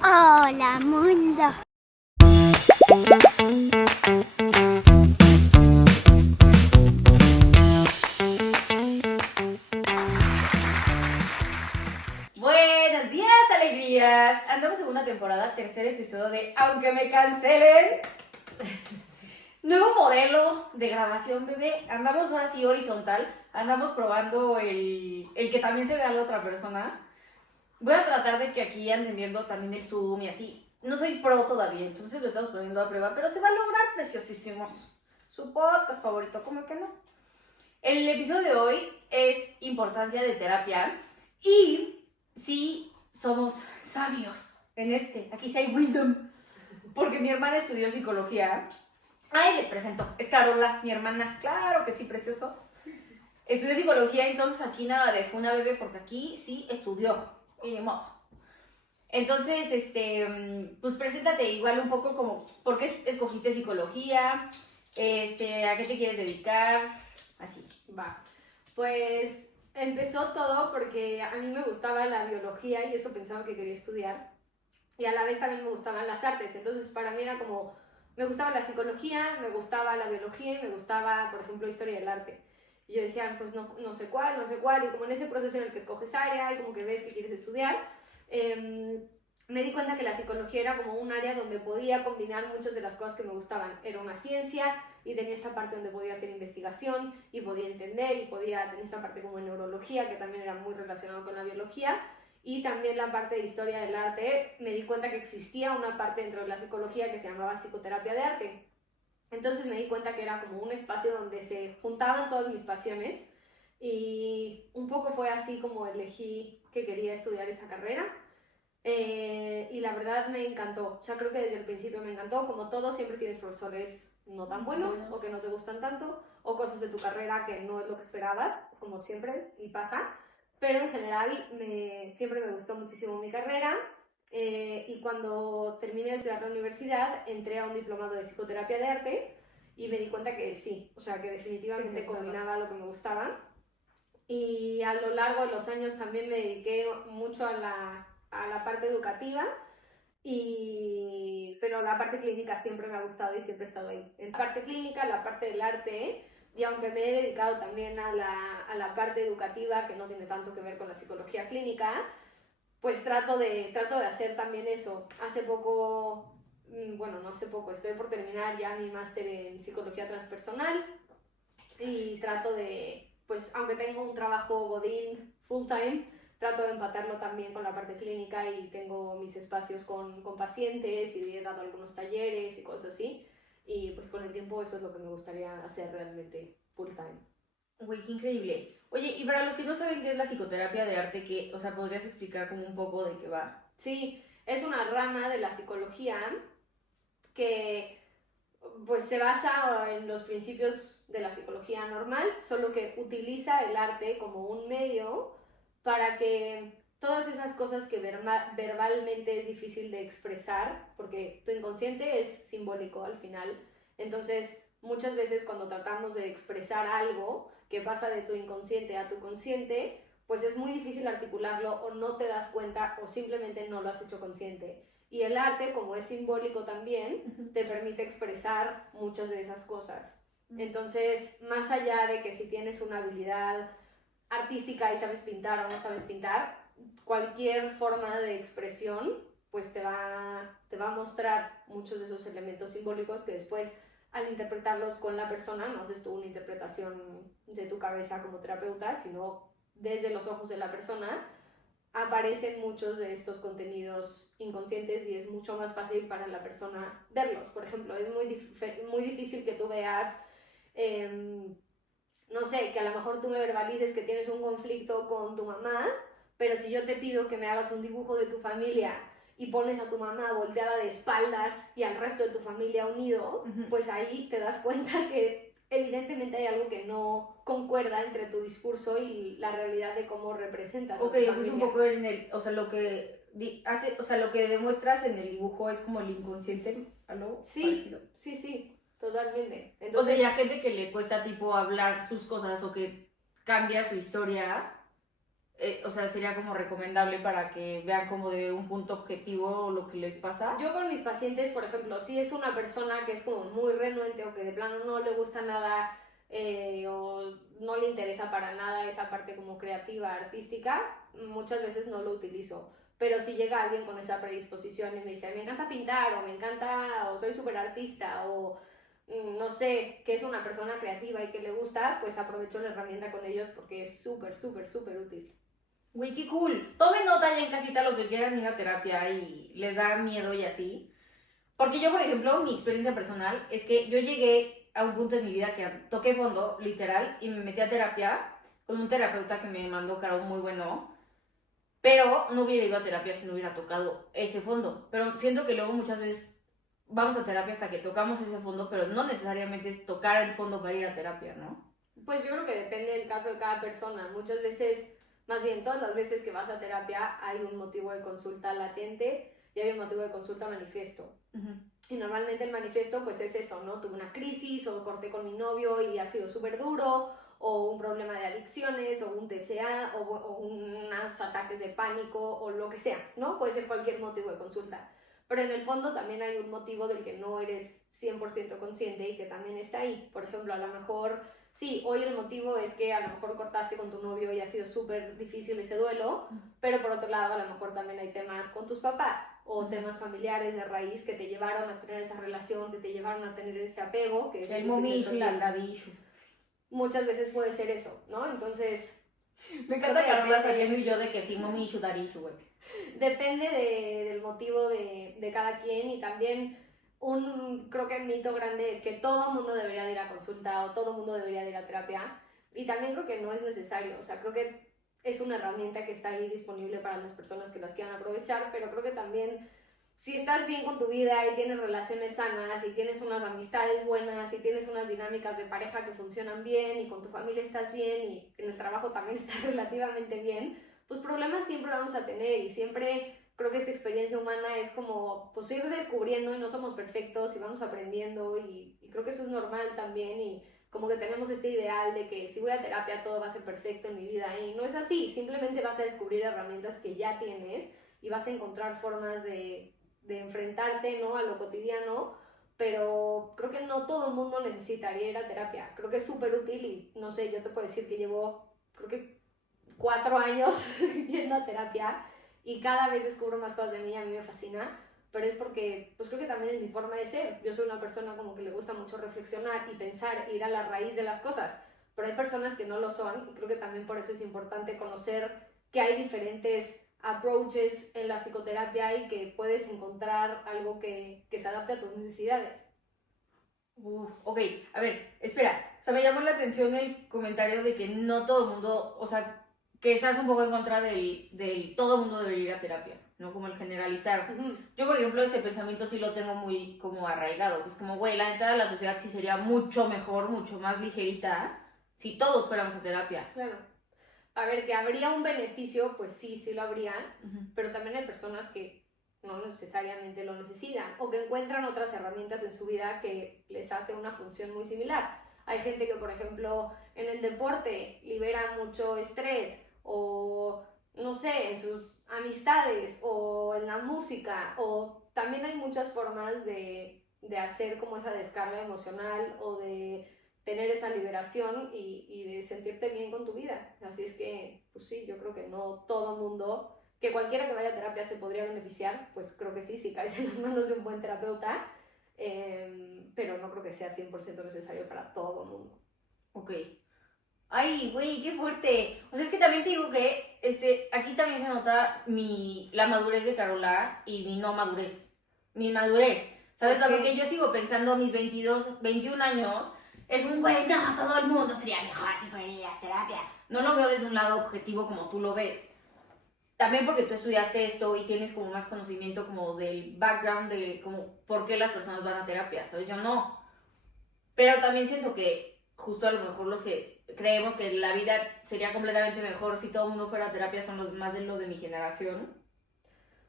Hola, mundo. Buenos días, alegrías. Andamos en una temporada, tercer episodio de Aunque me cancelen. Nuevo modelo de grabación, bebé. Andamos ahora sí horizontal. Andamos probando el que también se vea a la otra persona. Voy a tratar de que aquí anden viendo también el Zoom y así. No soy pro todavía, entonces lo estamos poniendo a prueba, pero se va a lograr, preciosísimos. Su podcast favorito, ¿cómo que no? El episodio de hoy es importancia de terapia y sí somos sabios en este. Aquí sí hay wisdom, porque mi hermana estudió psicología. Ay, les presento, es Carola, mi hermana. Claro que sí, preciosos. Estudió psicología, entonces aquí nada de funa bebé, porque aquí sí estudió. Y ni modo. Entonces, pues preséntate igual un poco como, ¿por qué escogiste psicología? ¿A qué te quieres dedicar? Así. Va. Pues empezó todo porque a mí me gustaba la biología y eso pensaba que quería estudiar. Y a la vez también me gustaban las artes. Entonces para mí era como, me gustaba la psicología, me gustaba la biología y me gustaba, por ejemplo, historia del arte. Y yo decía, pues no sé cuál, no sé cuál. Y como en ese proceso en el que escoges área y como que ves que quieres estudiar, me di cuenta que la psicología era como un área donde podía combinar muchas de las cosas que me gustaban. Era una ciencia y tenía esta parte donde podía hacer investigación y podía entender y podía tener esta parte como en neurología que también era muy relacionado con la biología, y también la parte de historia del arte. Me di cuenta que existía una parte dentro de la psicología que se llamaba psicoterapia de arte. Entonces me di cuenta que era como un espacio donde se juntaban todas mis pasiones y un poco fue así como elegí que quería estudiar esa carrera. Y la verdad me encantó, o sea, creo que desde el principio me encantó. Como todo, siempre tienes profesores no tan buenos o que no te gustan tanto, o cosas de tu carrera que no es lo que esperabas, como siempre, y pasa. Pero en general siempre me gustó muchísimo mi carrera, y cuando terminé de estudiar la universidad entré a un diplomado de psicoterapia de arte y me di cuenta que sí, o sea, que definitivamente combinaba lo que me gustaba. Y a lo largo de los años también me dediqué mucho a la parte educativa, pero la parte clínica siempre me ha gustado y siempre he estado ahí. En la parte clínica, la parte del arte, y aunque me he dedicado también a la parte educativa, que no tiene tanto que ver con la psicología clínica, pues trato de hacer también eso. Hace poco, bueno, no hace poco, estoy por terminar ya mi máster en psicología transpersonal y trato de, pues aunque tengo un trabajo godín full time, trato de empatarlo también con la parte clínica y tengo mis espacios con pacientes y he dado algunos talleres y cosas así. Y pues con el tiempo eso es lo que me gustaría hacer realmente full time. Güey, qué increíble. Oye, y para los que no saben qué es la psicoterapia de arte, ¿qué? O sea, ¿podrías explicar como un poco de qué va? Sí, es una rama de la psicología que pues se basa en los principios de la psicología normal, solo que utiliza el arte como un medio para que todas esas cosas que verbalmente es difícil de expresar, porque tu inconsciente es simbólico al final. Entonces muchas veces cuando tratamos de expresar algo que pasa de tu inconsciente a tu consciente, pues es muy difícil articularlo, o no te das cuenta, o simplemente no lo has hecho consciente. Y el arte, como es simbólico también, te permite expresar muchas de esas cosas. Entonces, más allá de que si tienes una habilidad artística y sabes pintar o no sabes pintar, cualquier forma de expresión pues te va a mostrar muchos de esos elementos simbólicos que después, al interpretarlos con la persona, no haces tú una interpretación de tu cabeza como terapeuta, sino desde los ojos de la persona, aparecen muchos de estos contenidos inconscientes y es mucho más fácil para la persona verlos. Por ejemplo, es muy difícil que tú veas, no sé, que a lo mejor tú me verbalices que tienes un conflicto con tu mamá, pero si yo te pido que me hagas un dibujo de tu familia y pones a tu mamá volteada de espaldas y al resto de tu familia unido, pues ahí te das cuenta que evidentemente hay algo que no concuerda entre tu discurso y la realidad de cómo representas. Ok, eso es un poco o sea, lo que hace, o sea, lo que demuestras en el dibujo es como el inconsciente, algo parecido. Sí, totalmente. Entonces, o sea, ya gente que le cuesta tipo hablar sus cosas o que cambia su historia, o sea, sería como recomendable para que vean como de un punto objetivo lo que les pasa. Yo con mis pacientes, por ejemplo, si es una persona que es como muy renuente o que de plano no le gusta nada o no le interesa para nada esa parte como creativa, artística, muchas veces no lo utilizo. Pero si llega alguien con esa predisposición y me dice, me encanta pintar o me encanta o soy súper artista o no sé, que es una persona creativa y que le gusta, pues aprovecho la herramienta con ellos porque es súper, súper, súper útil. Güey, qué cool. Tomen nota ya en casita los que quieran ir a terapia y les da miedo y así. Porque yo, por ejemplo, mi experiencia personal es que yo llegué a un punto de mi vida que toqué fondo, literal, y me metí a terapia con un terapeuta que me mandó caro muy bueno. Pero no hubiera ido a terapia si no hubiera tocado ese fondo. Pero siento que luego muchas veces vamos a terapia hasta que tocamos ese fondo, pero no necesariamente es tocar el fondo para ir a terapia, ¿no? Pues yo creo que depende del caso de cada persona. Muchas veces, más bien todas las veces que vas a terapia, hay un motivo de consulta latente y hay un motivo de consulta manifiesto. Y normalmente el manifiesto pues es eso, ¿no? Tuve una crisis o corté con mi novio y ha sido súper duro, o un problema de adicciones, o un TCA, o unos ataques de pánico, o lo que sea, ¿no? Puede ser cualquier motivo de consulta. Pero en el fondo también hay un motivo del que no eres 100% consciente y que también está ahí. Por ejemplo, a lo mejor, sí, hoy el motivo es que a lo mejor cortaste con tu novio y ha sido súper difícil ese duelo, pero por otro lado a lo mejor también hay temas con tus papás o temas familiares de raíz que te llevaron a tener esa relación, que te llevaron a tener ese apego, que es El mommy issue y el daddy issue. Muchas veces puede ser eso, ¿no? Entonces... Me encanta que Carola saliendo y yo de que sí, mommy issue, daddy issue, güey. Depende del motivo de cada quien y también creo que el mito grande es que todo mundo debería de ir a consulta o todo mundo debería de ir a terapia y también creo que no es necesario, o sea, creo que es una herramienta que está ahí disponible para las personas que las quieran aprovechar, pero creo que también si estás bien con tu vida y tienes relaciones sanas y tienes unas amistades buenas y tienes unas dinámicas de pareja que funcionan bien y con tu familia estás bien y en el trabajo también estás relativamente bien, pues problemas siempre vamos a tener y siempre creo que esta experiencia humana es como pues ir descubriendo y no somos perfectos y vamos aprendiendo y creo que eso es normal también y como que tenemos este ideal de que si voy a terapia todo va a ser perfecto en mi vida y no es así, simplemente vas a descubrir herramientas que ya tienes y vas a encontrar formas de enfrentarte, ¿no? A lo cotidiano, pero creo que no todo el mundo necesitaría ir a terapia. Creo que es súper útil y no sé, yo te puedo decir que llevo, creo que 4 años yendo a terapia y cada vez descubro más cosas de mí, a mí me fascina, pero es porque, pues creo que también es mi forma de ser. Yo soy una persona como que le gusta mucho reflexionar y pensar, ir a la raíz de las cosas, pero hay personas que no lo son y creo que también por eso es importante conocer que hay diferentes approaches en la psicoterapia y que puedes encontrar algo que se adapte a tus necesidades. Ok, a ver, espera. O sea, me llamó la atención el comentario de que no todo el mundo, o sea, que estás un poco en contra del todo el mundo debería ir a terapia, ¿no? Como el generalizar. Yo, por ejemplo, ese pensamiento sí lo tengo muy como arraigado, que es como, güey, la neta de la sociedad sí sería mucho mejor, mucho más ligerita si todos fuéramos a terapia. Claro. A ver, que habría un beneficio, pues sí, sí lo habría, pero también hay personas que no necesariamente lo necesitan o que encuentran otras herramientas en su vida que les hace una función muy similar. Hay gente que, por ejemplo, en el deporte libera mucho estrés o, no sé, en sus amistades o en la música o también hay muchas formas de hacer como esa descarga emocional o de tener esa liberación y de sentirte bien con tu vida. Así es que, pues sí, yo creo que no todo mundo, que cualquiera que vaya a terapia se podría beneficiar, pues creo que sí, si caes en las manos de un buen terapeuta, pero no creo que sea 100% necesario para todo el mundo. Ok. Ay, güey, qué fuerte. O sea, es que también te digo que aquí también se nota la madurez de Carola y mi no madurez. Mi madurez, ¿sabes? Okay. Porque yo sigo pensando a mis 22, 21 años, es un güey, no, todo el mundo sería mejor si fuera ir a terapia. No lo veo desde un lado objetivo como tú lo ves. También porque tú estudiaste esto y tienes como más conocimiento como del background de como por qué las personas van a terapia, ¿sabes? Yo no. Pero también siento que justo a lo mejor los que creemos que la vida sería completamente mejor si todo el mundo fuera a terapia son los más de los de mi generación.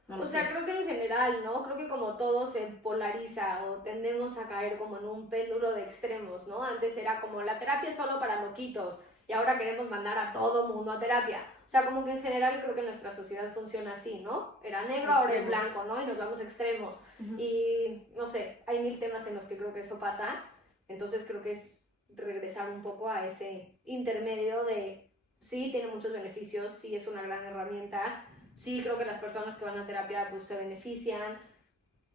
No o sea, creo que en general, ¿no? Creo que como todo se polariza o tendemos a caer como en un péndulo de extremos, ¿no? Antes era como la terapia es solo para loquitos y ahora queremos mandar a todo mundo a terapia. O sea, como que en general creo que nuestra sociedad funciona así, ¿no? Era negro, ahora es blanco, ¿no? Y nos vamos a extremos. Y no sé, hay mil temas en los que creo que eso pasa. Entonces creo que es regresar un poco a ese intermedio de sí, tiene muchos beneficios, sí es una gran herramienta, sí creo que las personas que van a terapia pues se benefician,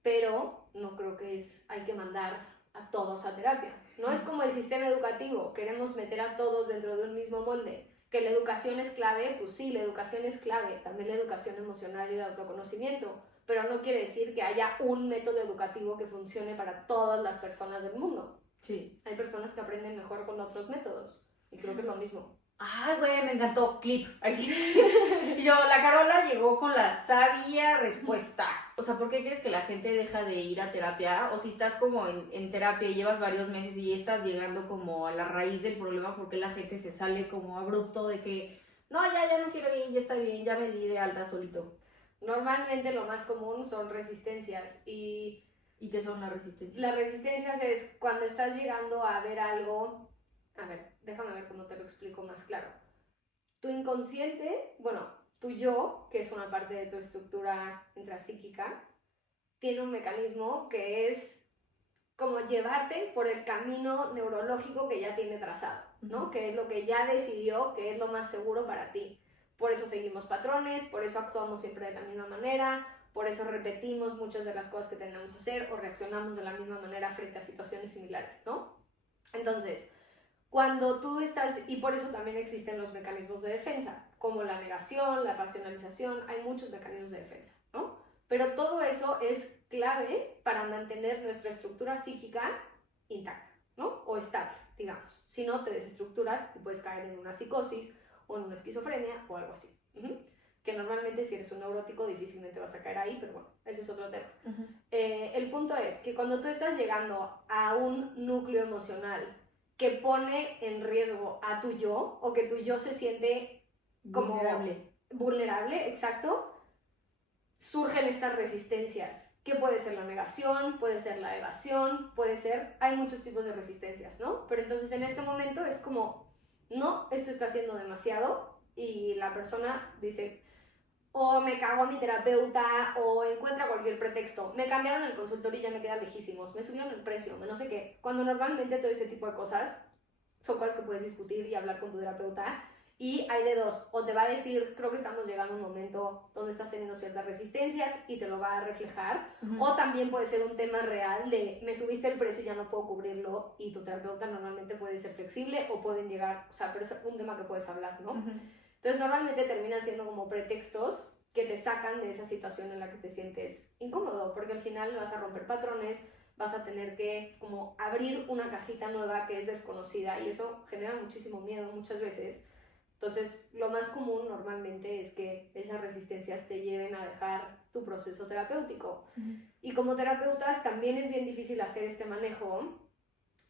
pero no creo que hay que mandar a todos a terapia. No es como el sistema educativo, queremos meter a todos dentro de un mismo molde. Que la educación es clave, pues sí, la educación es clave, también la educación emocional y el autoconocimiento, pero no quiere decir que haya un método educativo que funcione para todas las personas del mundo. Sí. Hay personas que aprenden mejor con otros métodos, y creo que es lo mismo. Ay, güey, me encantó. Clip. Ahí sí. Y yo, la Carola llegó con la sabia respuesta. O sea, ¿por qué crees que la gente deja de ir a terapia? O si estás como en terapia y llevas varios meses y estás llegando como a la raíz del problema, ¿por qué la gente se sale como abrupto de que no, ya no quiero ir, ya está bien, ya me di de alta solito? Normalmente lo más común son resistencias ¿Y qué son las resistencias? Las resistencias es cuando estás llegando a ver algo. A ver, déjame ver cómo te lo explico más claro. Tu inconsciente, bueno, tu yo, que es una parte de tu estructura intrapsíquica, tiene un mecanismo que es como llevarte por el camino neurológico que ya tiene trazado, ¿no? Que es lo que ya decidió que es lo más seguro para ti. Por eso seguimos patrones, por eso actuamos siempre de la misma manera, por eso repetimos muchas de las cosas que tendemos a hacer o reaccionamos de la misma manera frente a situaciones similares, ¿no? Entonces, cuando tú estás, y por eso también existen los mecanismos de defensa, como la negación, la racionalización, hay muchos mecanismos de defensa, ¿no? Pero todo eso es clave para mantener nuestra estructura psíquica intacta, ¿no? O estable, digamos. Si no, te desestructuras y puedes caer en una psicosis o en una esquizofrenia o algo así. Que normalmente si eres un neurótico difícilmente vas a caer ahí, pero bueno, ese es otro tema. El punto es que cuando tú estás llegando a un núcleo emocional que pone en riesgo a tu yo, o que tu yo se siente como vulnerable, exacto, surgen estas resistencias, que puede ser la negación, puede ser la evasión, hay muchos tipos de resistencias, ¿no? Pero entonces en este momento es como, no, esto está siendo demasiado, y la persona dice, o me cago a mi terapeuta, o encuentra cualquier pretexto, me cambiaron el consultorio y ya me quedan lejísimos, me subieron el precio, no sé qué, cuando normalmente todo ese tipo de cosas son cosas que puedes discutir y hablar con tu terapeuta, y hay de dos, o te va a decir, creo que estamos llegando a un momento donde estás teniendo ciertas resistencias y te lo va a reflejar, o también puede ser un tema real de, me subiste el precio y ya no puedo cubrirlo, y tu terapeuta normalmente puede ser flexible, o pueden llegar, o sea, pero es un tema que puedes hablar, ¿no? Entonces normalmente terminan siendo como pretextos que te sacan de esa situación en la que te sientes incómodo, porque al final vas a romper patrones, vas a tener que como abrir una cajita nueva que es desconocida, y eso genera muchísimo miedo muchas veces. Entonces lo más común normalmente es que esas resistencias te lleven a dejar tu proceso terapéutico. Y como terapeutas también es bien difícil hacer este manejo,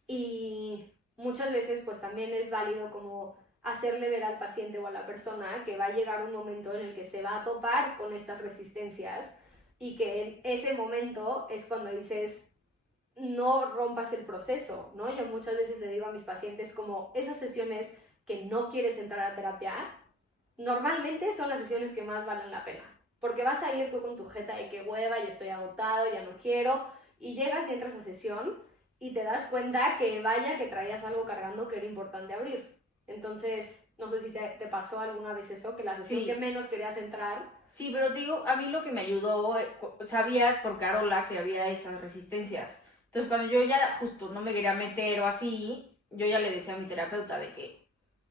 y muchas veces pues también es válido como hacerle ver al paciente o a la persona que va a llegar un momento en el que se va a topar con estas resistencias, y que en ese momento es cuando dices, no rompas el proceso, ¿no? Yo muchas veces le digo a mis pacientes como, esas sesiones que no quieres entrar a terapia, normalmente son las sesiones que más valen la pena, porque vas a ir tú con tu jeta de que hueva, ya estoy agotado, ya no quiero, y llegas y entras a sesión y te das cuenta que vaya que traías algo cargando que era importante abrir. Entonces, no sé si te pasó alguna vez eso, que la sesión que menos querías entrar. Sí, pero te digo, a mí lo que me ayudó, sabía por Carola que había esas resistencias. Entonces, cuando yo ya justo no me quería meter o así, yo ya le decía a mi terapeuta de que,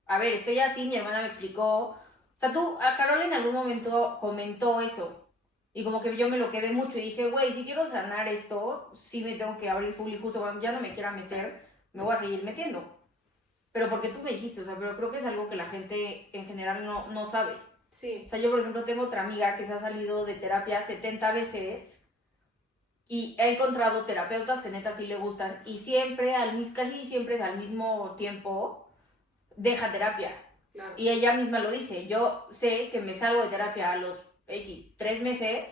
a ver, estoy así, mi hermana me explicó. O sea, a Carola en algún momento comentó eso. Y como que yo me lo quedé mucho y dije, güey, si quiero sanar esto, sí me tengo que abrir full, y justo cuando ya no me quiera meter, me voy a seguir metiendo. Pero porque tú me dijiste, o sea, pero creo que es algo que la gente en general no sabe. Sí. O sea, yo por ejemplo tengo otra amiga que se ha salido de terapia 70 veces y he encontrado terapeutas que neta sí le gustan, y siempre, casi siempre es al mismo tiempo, deja terapia. Claro. Y ella misma lo dice, yo sé que me salgo de terapia a los 3 meses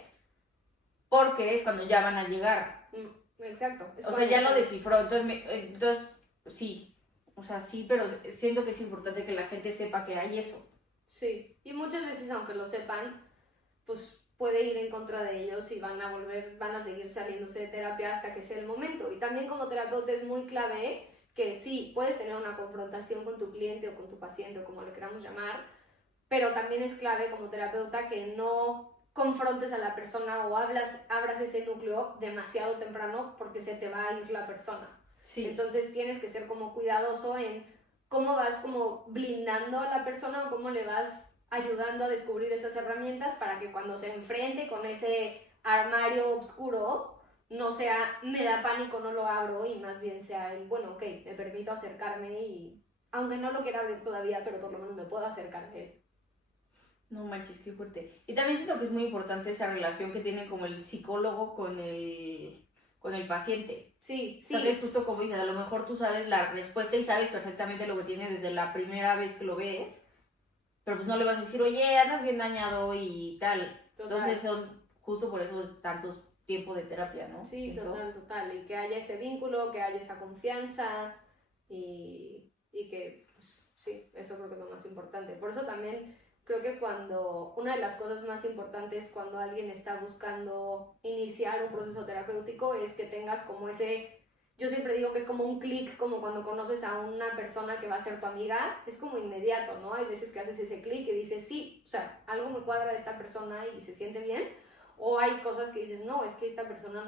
porque es cuando ya van a llegar. Exacto. O sea, ya lo descifró, entonces sí. O sea, sí, pero siento que es importante que la gente sepa que hay eso. Sí, y muchas veces aunque lo sepan, pues puede ir en contra de ellos y van a seguir saliéndose de terapia hasta que sea el momento. Y también como terapeuta es muy clave que sí, puedes tener una confrontación con tu cliente o con tu paciente o como le queramos llamar, pero también es clave como terapeuta que no confrontes a la persona o abras ese núcleo demasiado temprano porque se te va a ir la persona. Sí. Entonces tienes que ser como cuidadoso en cómo vas como blindando a la persona o cómo le vas ayudando a descubrir esas herramientas para que cuando se enfrente con ese armario oscuro no sea me da pánico, no lo abro y más bien sea el bueno, ok, me permito acercarme y aunque no lo quiera abrir todavía, pero por lo menos me puedo acercar a él. No manches, qué fuerte. Y también siento que es muy importante esa relación que tiene como el psicólogo con el paciente. Sí, sí. ¿Sabes? Justo como dices, a lo mejor tú sabes la respuesta y sabes perfectamente lo que tiene desde la primera vez que lo ves, pero pues no le vas a decir, oye, andas bien dañado y tal. Total. Entonces son, justo por eso es tantos tiempos de terapia, ¿no? Sí, Siento. total. Y que haya ese vínculo, que haya esa confianza y que, pues, sí, eso creo que es lo más importante. Por eso también creo que una de las cosas más importantes cuando alguien está buscando iniciar un proceso terapéutico es que tengas como yo siempre digo que es como un clic, como cuando conoces a una persona que va a ser tu amiga, es como inmediato, ¿no? Hay veces que haces ese clic y dices, sí, o sea, algo me cuadra de esta persona y se siente bien, o hay cosas que dices, no, es que esta persona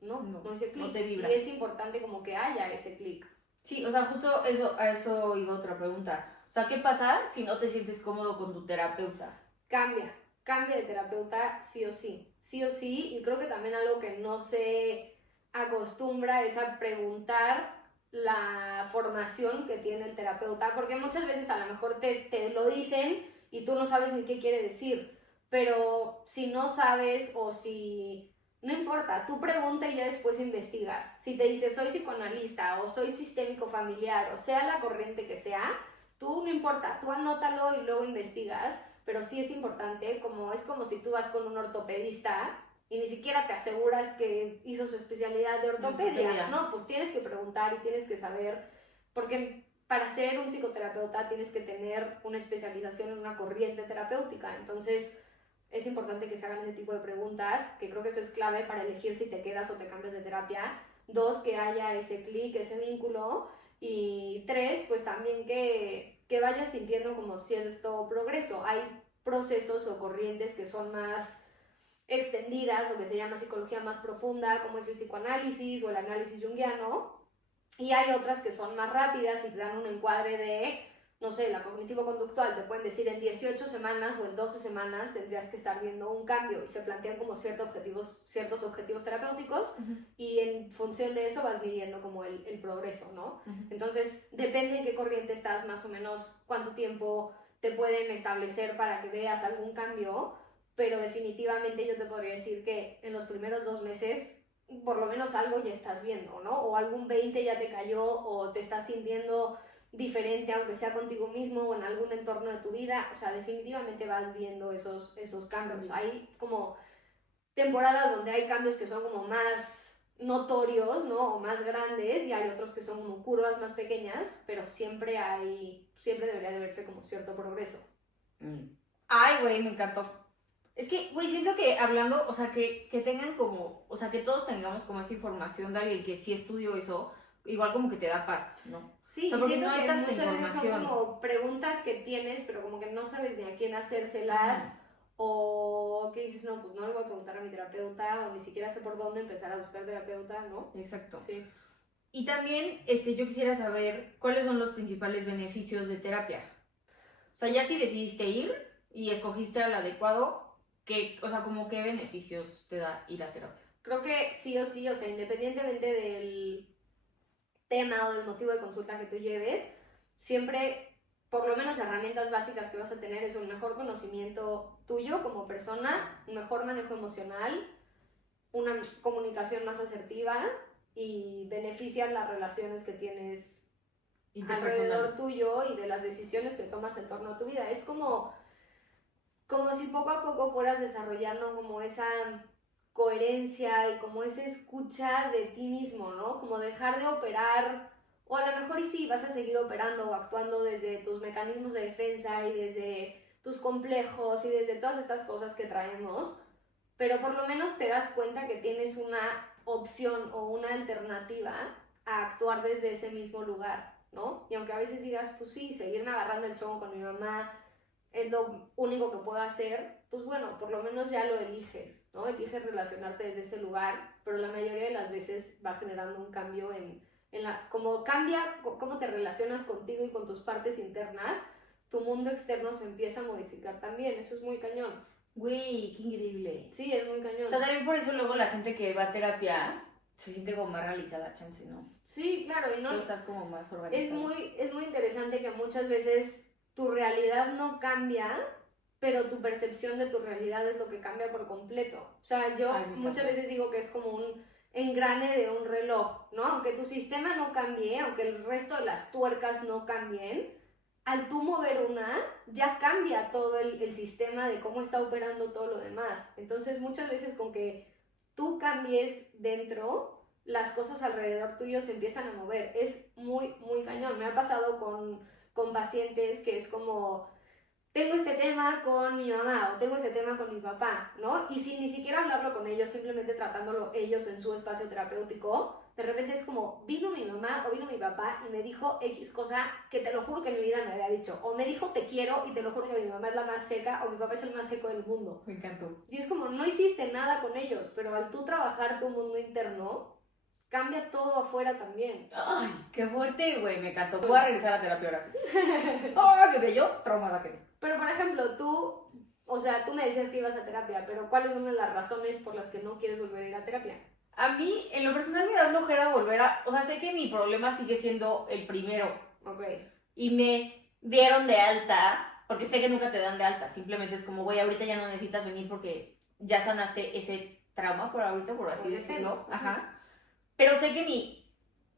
no hice clic, no te vibra. y es importante como que haya ese clic. Sí, o sea, justo eso, a eso iba otra pregunta. O sea, ¿qué pasa si no te sientes cómodo con tu terapeuta? Cambia de terapeuta sí o sí, y creo que también algo que no se acostumbra es a preguntar la formación que tiene el terapeuta, porque muchas veces a lo mejor te lo dicen y tú no sabes ni qué quiere decir, pero si no sabes o si... No importa, tú pregunta y ya después investigas. Si te dice soy psicoanalista o soy sistémico familiar o sea la corriente que sea, tú no importa, tú anótalo y luego investigas, pero sí es importante, es como si tú vas con un ortopedista y ni siquiera te aseguras que hizo su especialidad de ortopedia. No, pues tienes que preguntar y tienes que saber, porque para ser un psicoterapeuta tienes que tener una especialización en una corriente terapéutica, entonces es importante que se hagan ese tipo de preguntas, que creo que eso es clave para elegir si te quedas o te cambias de terapia. 2, que haya ese clic, ese vínculo. Y 3, pues también que vayas sintiendo como cierto progreso. Hay procesos o corrientes que son más extendidas o que se llama psicología más profunda, como es el psicoanálisis o el análisis junguiano, y hay otras que son más rápidas y te dan un encuadre de, no sé, la cognitivo-conductual, te pueden decir en 18 semanas o en 12 semanas tendrías que estar viendo un cambio y se plantean como ciertos objetivos terapéuticos y en función de eso vas midiendo como el progreso, ¿no? Entonces, depende en qué corriente estás, más o menos cuánto tiempo te pueden establecer para que veas algún cambio, pero definitivamente yo te podría decir que en los primeros 2 meses por lo menos algo ya estás viendo, ¿no? O algún 20 ya te cayó o te estás sintiendo diferente, aunque sea contigo mismo o en algún entorno de tu vida, o sea, definitivamente vas viendo esos cambios. Hay como temporadas donde hay cambios que son como más notorios, ¿no? O más grandes, y hay otros que son como curvas más pequeñas, pero siempre debería de verse como cierto progreso. Ay, güey, me encantó. Es que, güey, siento que hablando, o sea, que tengan como, o sea, que todos tengamos como esa información de alguien que sí estudió eso, igual como que te da paz, ¿no? Sí, o sea, y porque siento no hay que tanta muchas veces son información. como preguntas que tienes, pero como que no sabes ni a quién hacérselas, o que dices, no, pues no le voy a preguntar a mi terapeuta, o ni siquiera sé por dónde empezar a buscar terapeuta, ¿no? Exacto. Sí. Y también, yo quisiera saber cuáles son los principales beneficios de terapia. O sea, ya si decidiste ir y escogiste al adecuado, o sea, como qué beneficios te da ir a terapia. Creo que sí o sí, o sea, independientemente del tema o del motivo de consulta que tú lleves, siempre, por lo menos herramientas básicas que vas a tener es un mejor conocimiento tuyo como persona, un mejor manejo emocional, una comunicación más asertiva y benefician las relaciones que tienes alrededor tuyo y de las decisiones que tomas en torno a tu vida. Es como si poco a poco fueras desarrollando como esa coherencia y como esa escucha de ti mismo, ¿no? Como dejar de operar O a lo mejor y sí, vas a seguir operando o actuando desde tus mecanismos de defensa y desde tus complejos y desde todas estas cosas que traemos, pero por lo menos te das cuenta que tienes una opción o una alternativa a actuar desde ese mismo lugar, ¿no? Y aunque a veces digas, pues sí, seguirme agarrando el chongo con mi mamá es lo único que puedo hacer, pues bueno, por lo menos ya lo eliges, ¿no? Eliges relacionarte desde ese lugar, pero la mayoría de las veces va generando un cambio en como cambia cómo te relacionas contigo y con tus partes internas, tu mundo externo se empieza a modificar también, eso es muy cañón. Güey, qué increíble. Sí, es muy cañón. O sea, también por eso luego la gente que va a terapia se siente como más realizada, chance, ¿no? Sí, claro, y no. Tú estás como más organizado. Es muy interesante que muchas veces tu realidad no cambia, pero tu percepción de tu realidad es lo que cambia por completo. O sea, yo muchas veces digo que es como un engrane de un reloj, ¿no? Aunque tu sistema no cambie, aunque el resto de las tuercas no cambien, al tú mover una, ya cambia todo el sistema de cómo está operando todo lo demás. Entonces, muchas veces con que tú cambies dentro, las cosas alrededor tuyo se empiezan a mover. Es muy, muy cañón. Me ha pasado con pacientes que es como, tengo este tema con mi mamá o tengo este tema con mi papá, ¿no? Y sin ni siquiera hablarlo con ellos, simplemente tratándolo ellos en su espacio terapéutico, de repente es como, vino mi mamá o vino mi papá y me dijo X cosa que te lo juro que en mi vida me había dicho. O me dijo te quiero y te lo juro que mi mamá es la más seca o mi papá es el más seco del mundo. Me encantó. Y es como, no hiciste nada con ellos, pero al tú trabajar tu mundo interno, cambia todo afuera también. Ay, qué fuerte, güey, me encantó. Voy a regresar a terapia ahora sí. ¡Ay, bebé, yo traumada quedé! Pero, por ejemplo, o sea, tú me decías que ibas a terapia, pero ¿cuáles son las razones por las que no quieres volver a ir a terapia? A mí, en lo personal, me da flojera volver a... O sea, sé que mi problema sigue siendo el primero. Ok. Y me dieron de alta, porque sé que nunca te dan de alta. Simplemente es como, güey, ahorita ya no necesitas venir porque ya sanaste ese trauma por ahorita, por así decirlo. Ajá. Pero sé que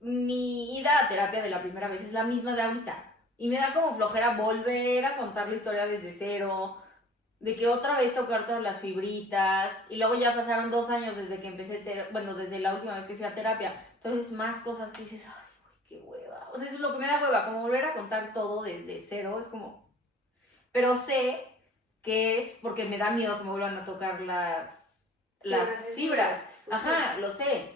mi ida a terapia de la primera vez es la misma de ahorita. Y me da como flojera volver a contar la historia desde cero, de que otra vez tocar todas las fibritas, y luego ya pasaron 2 años desde que empecé, desde la última vez que fui a terapia. Entonces, más cosas que dices, ay, güey, qué hueva. O sea, eso es lo que me da hueva, como volver a contar todo desde cero, es como... Pero sé que es porque me da miedo que me vuelvan a tocar las fibras. Ajá, lo sé.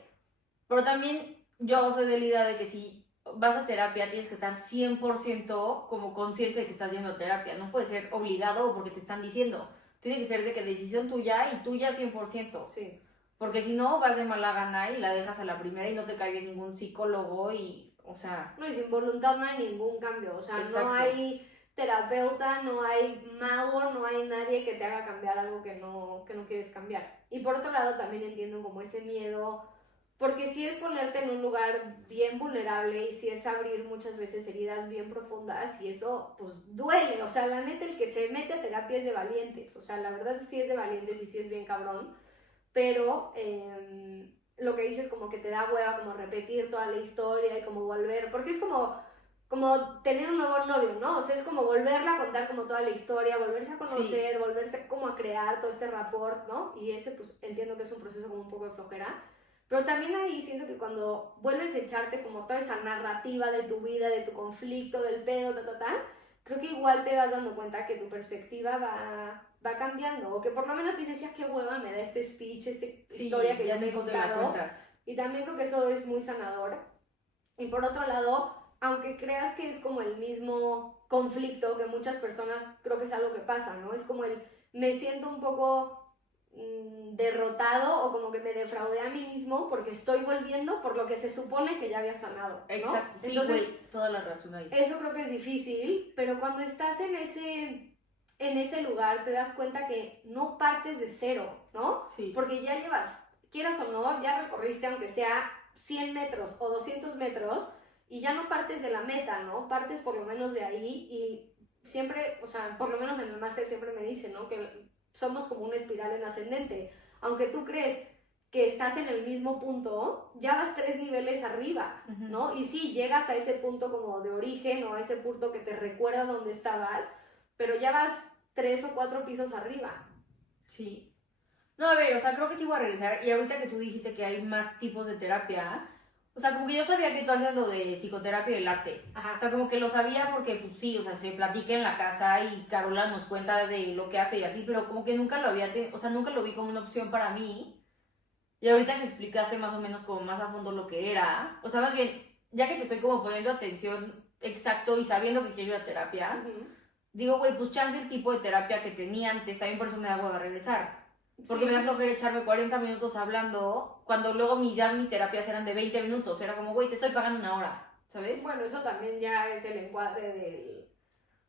Pero también yo soy de la idea de que si vas a terapia tienes que estar 100% como consciente de que estás yendo a terapia. No puede ser obligado o porque te están diciendo. Tiene que ser de que decisión tuya y tuya 100%. Sí. Porque si no, vas de mala gana y la dejas a la primera y no te cae bien ningún psicólogo y, o sea... No, y sin voluntad no hay ningún cambio. O sea, Exacto. No hay terapeuta, no hay mago, no hay nadie que te haga cambiar algo que no quieres cambiar. Y por otro lado también entiendo como ese miedo, porque si es ponerte en un lugar bien vulnerable y si es abrir muchas veces heridas bien profundas y eso pues duele. O sea, la neta el que se mete a terapia es de valientes. O sea, la verdad sí es de valientes y sí es bien cabrón. Pero lo que dices como que te da hueva como repetir toda la historia y como volver, porque es como tener un nuevo novio, ¿no? O sea, es como volverla a contar como toda la historia, volverse a conocer, volverse como a crear todo este rapport, ¿no? Y ese pues entiendo que es un proceso como un poco de flojera, pero también ahí siento que cuando vuelves a echarte como toda esa narrativa de tu vida, de tu conflicto, del pedo, creo que igual te vas dando cuenta que tu perspectiva va cambiando, o que por lo menos dices, ya qué hueva me da este speech, esta historia que ya me he contado. Y también creo que eso es muy sanador. Y por otro lado, aunque creas que es como el mismo conflicto que muchas personas, creo que es algo que pasa, ¿no? Es como me siento un poco derrotado o como que me defraudé a mí mismo porque estoy volviendo por lo que se supone que ya había sanado, ¿no? Exacto, sí, entonces, güey, toda la razón ahí. Eso creo que es difícil, pero cuando estás en ese lugar te das cuenta que no partes de cero, ¿no? Sí. Porque ya llevas, quieras o no, ya recorriste aunque sea 100 metros o 200 metros y ya no partes de la meta, ¿no? Partes por lo menos de ahí y siempre, o sea, por lo menos en el máster siempre me dicen, ¿no? Que somos como una espiral en ascendente. Aunque tú crees que estás en el mismo punto, ya vas 3 niveles arriba, ¿no? Y sí, llegas a ese punto como de origen o a ese punto que te recuerda dónde estabas, pero ya vas 3 o 4 pisos arriba. Sí. No, a ver, o sea, creo que sí voy a regresar. Y ahorita que tú dijiste que hay más tipos de terapia, O sea, como que yo sabía que tú hacías lo de psicoterapia y el arte. Ajá. O sea, como que lo sabía porque, pues sí, o sea, se platica en la casa y Carola nos cuenta de lo que hace y así, pero como que nunca lo había, o sea, nunca lo vi como una opción para mí. Y ahorita me explicaste más o menos como más a fondo lo que era. O sea, más bien, ya que te estoy como poniendo atención exacto y sabiendo que quiero ir a terapia, digo, güey, pues chance el tipo de terapia que tenía antes, también por eso me da hueva regresar. Porque Sí. me da flojera echarme 40 minutos hablando, cuando luego ya mis terapias eran de 20 minutos. Era como, güey, te estoy pagando una hora, ¿sabes? Bueno, eso también ya es el encuadre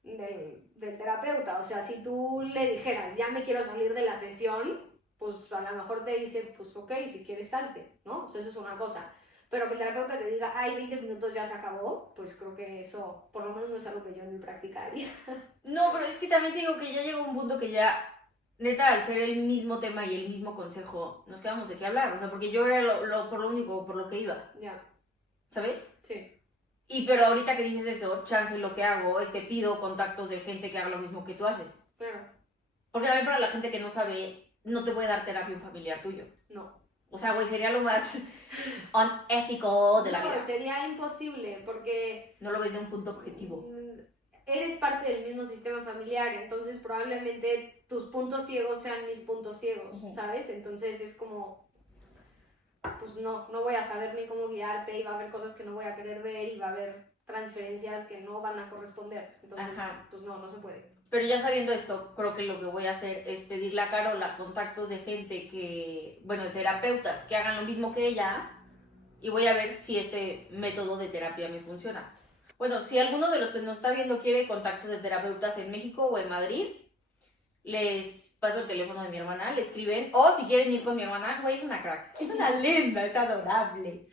del terapeuta. O sea, si tú le dijeras, ya me quiero salir de la sesión, pues a lo mejor te dice, pues ok, si quieres salte, ¿no? O sea, eso es una cosa. Pero que el terapeuta te diga, ay, 20 minutos ya se acabó, pues creo que eso, por lo menos no es algo que yo en mi práctica haría. No, pero es que también te digo que ya llegó un punto que ya, neta, al ser el mismo tema y el mismo consejo, nos quedamos de qué hablar. O sea, porque yo era por lo único, por lo que iba, Ya, ¿sabes? sí. Y pero ahorita que dices eso, chance lo que hago es que pido contactos de gente que haga lo mismo que tú haces. Claro, Porque también para la gente que no sabe, no te puede dar terapia un familiar tuyo. no. O sea, güey, sería lo más unethical de la No, vida. sería imposible porque No lo ves de un punto objetivo. eres parte del mismo sistema familiar, entonces probablemente tus puntos ciegos sean mis puntos ciegos, ¿sabes? Entonces es como, pues no voy a saber ni cómo guiarte y va a haber cosas que no voy a querer ver y va a haber transferencias que no van a corresponder. Entonces, pues no se puede. Pero ya sabiendo esto, creo que lo que voy a hacer es pedirle a Carola contactos de gente que, bueno, de terapeutas que hagan lo mismo que ella y voy a ver si este método de terapia me funciona. Bueno, si alguno de los que nos está viendo quiere contactos de terapeutas en México o en Madrid, les paso el teléfono de mi hermana, le escriben, o si quieren ir con mi hermana, güey, es una crack, es una linda, es adorable.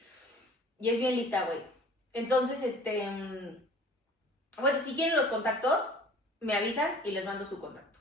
Y es bien lista, güey. Entonces, bueno, si quieren los contactos, me avisan y les mando su contacto.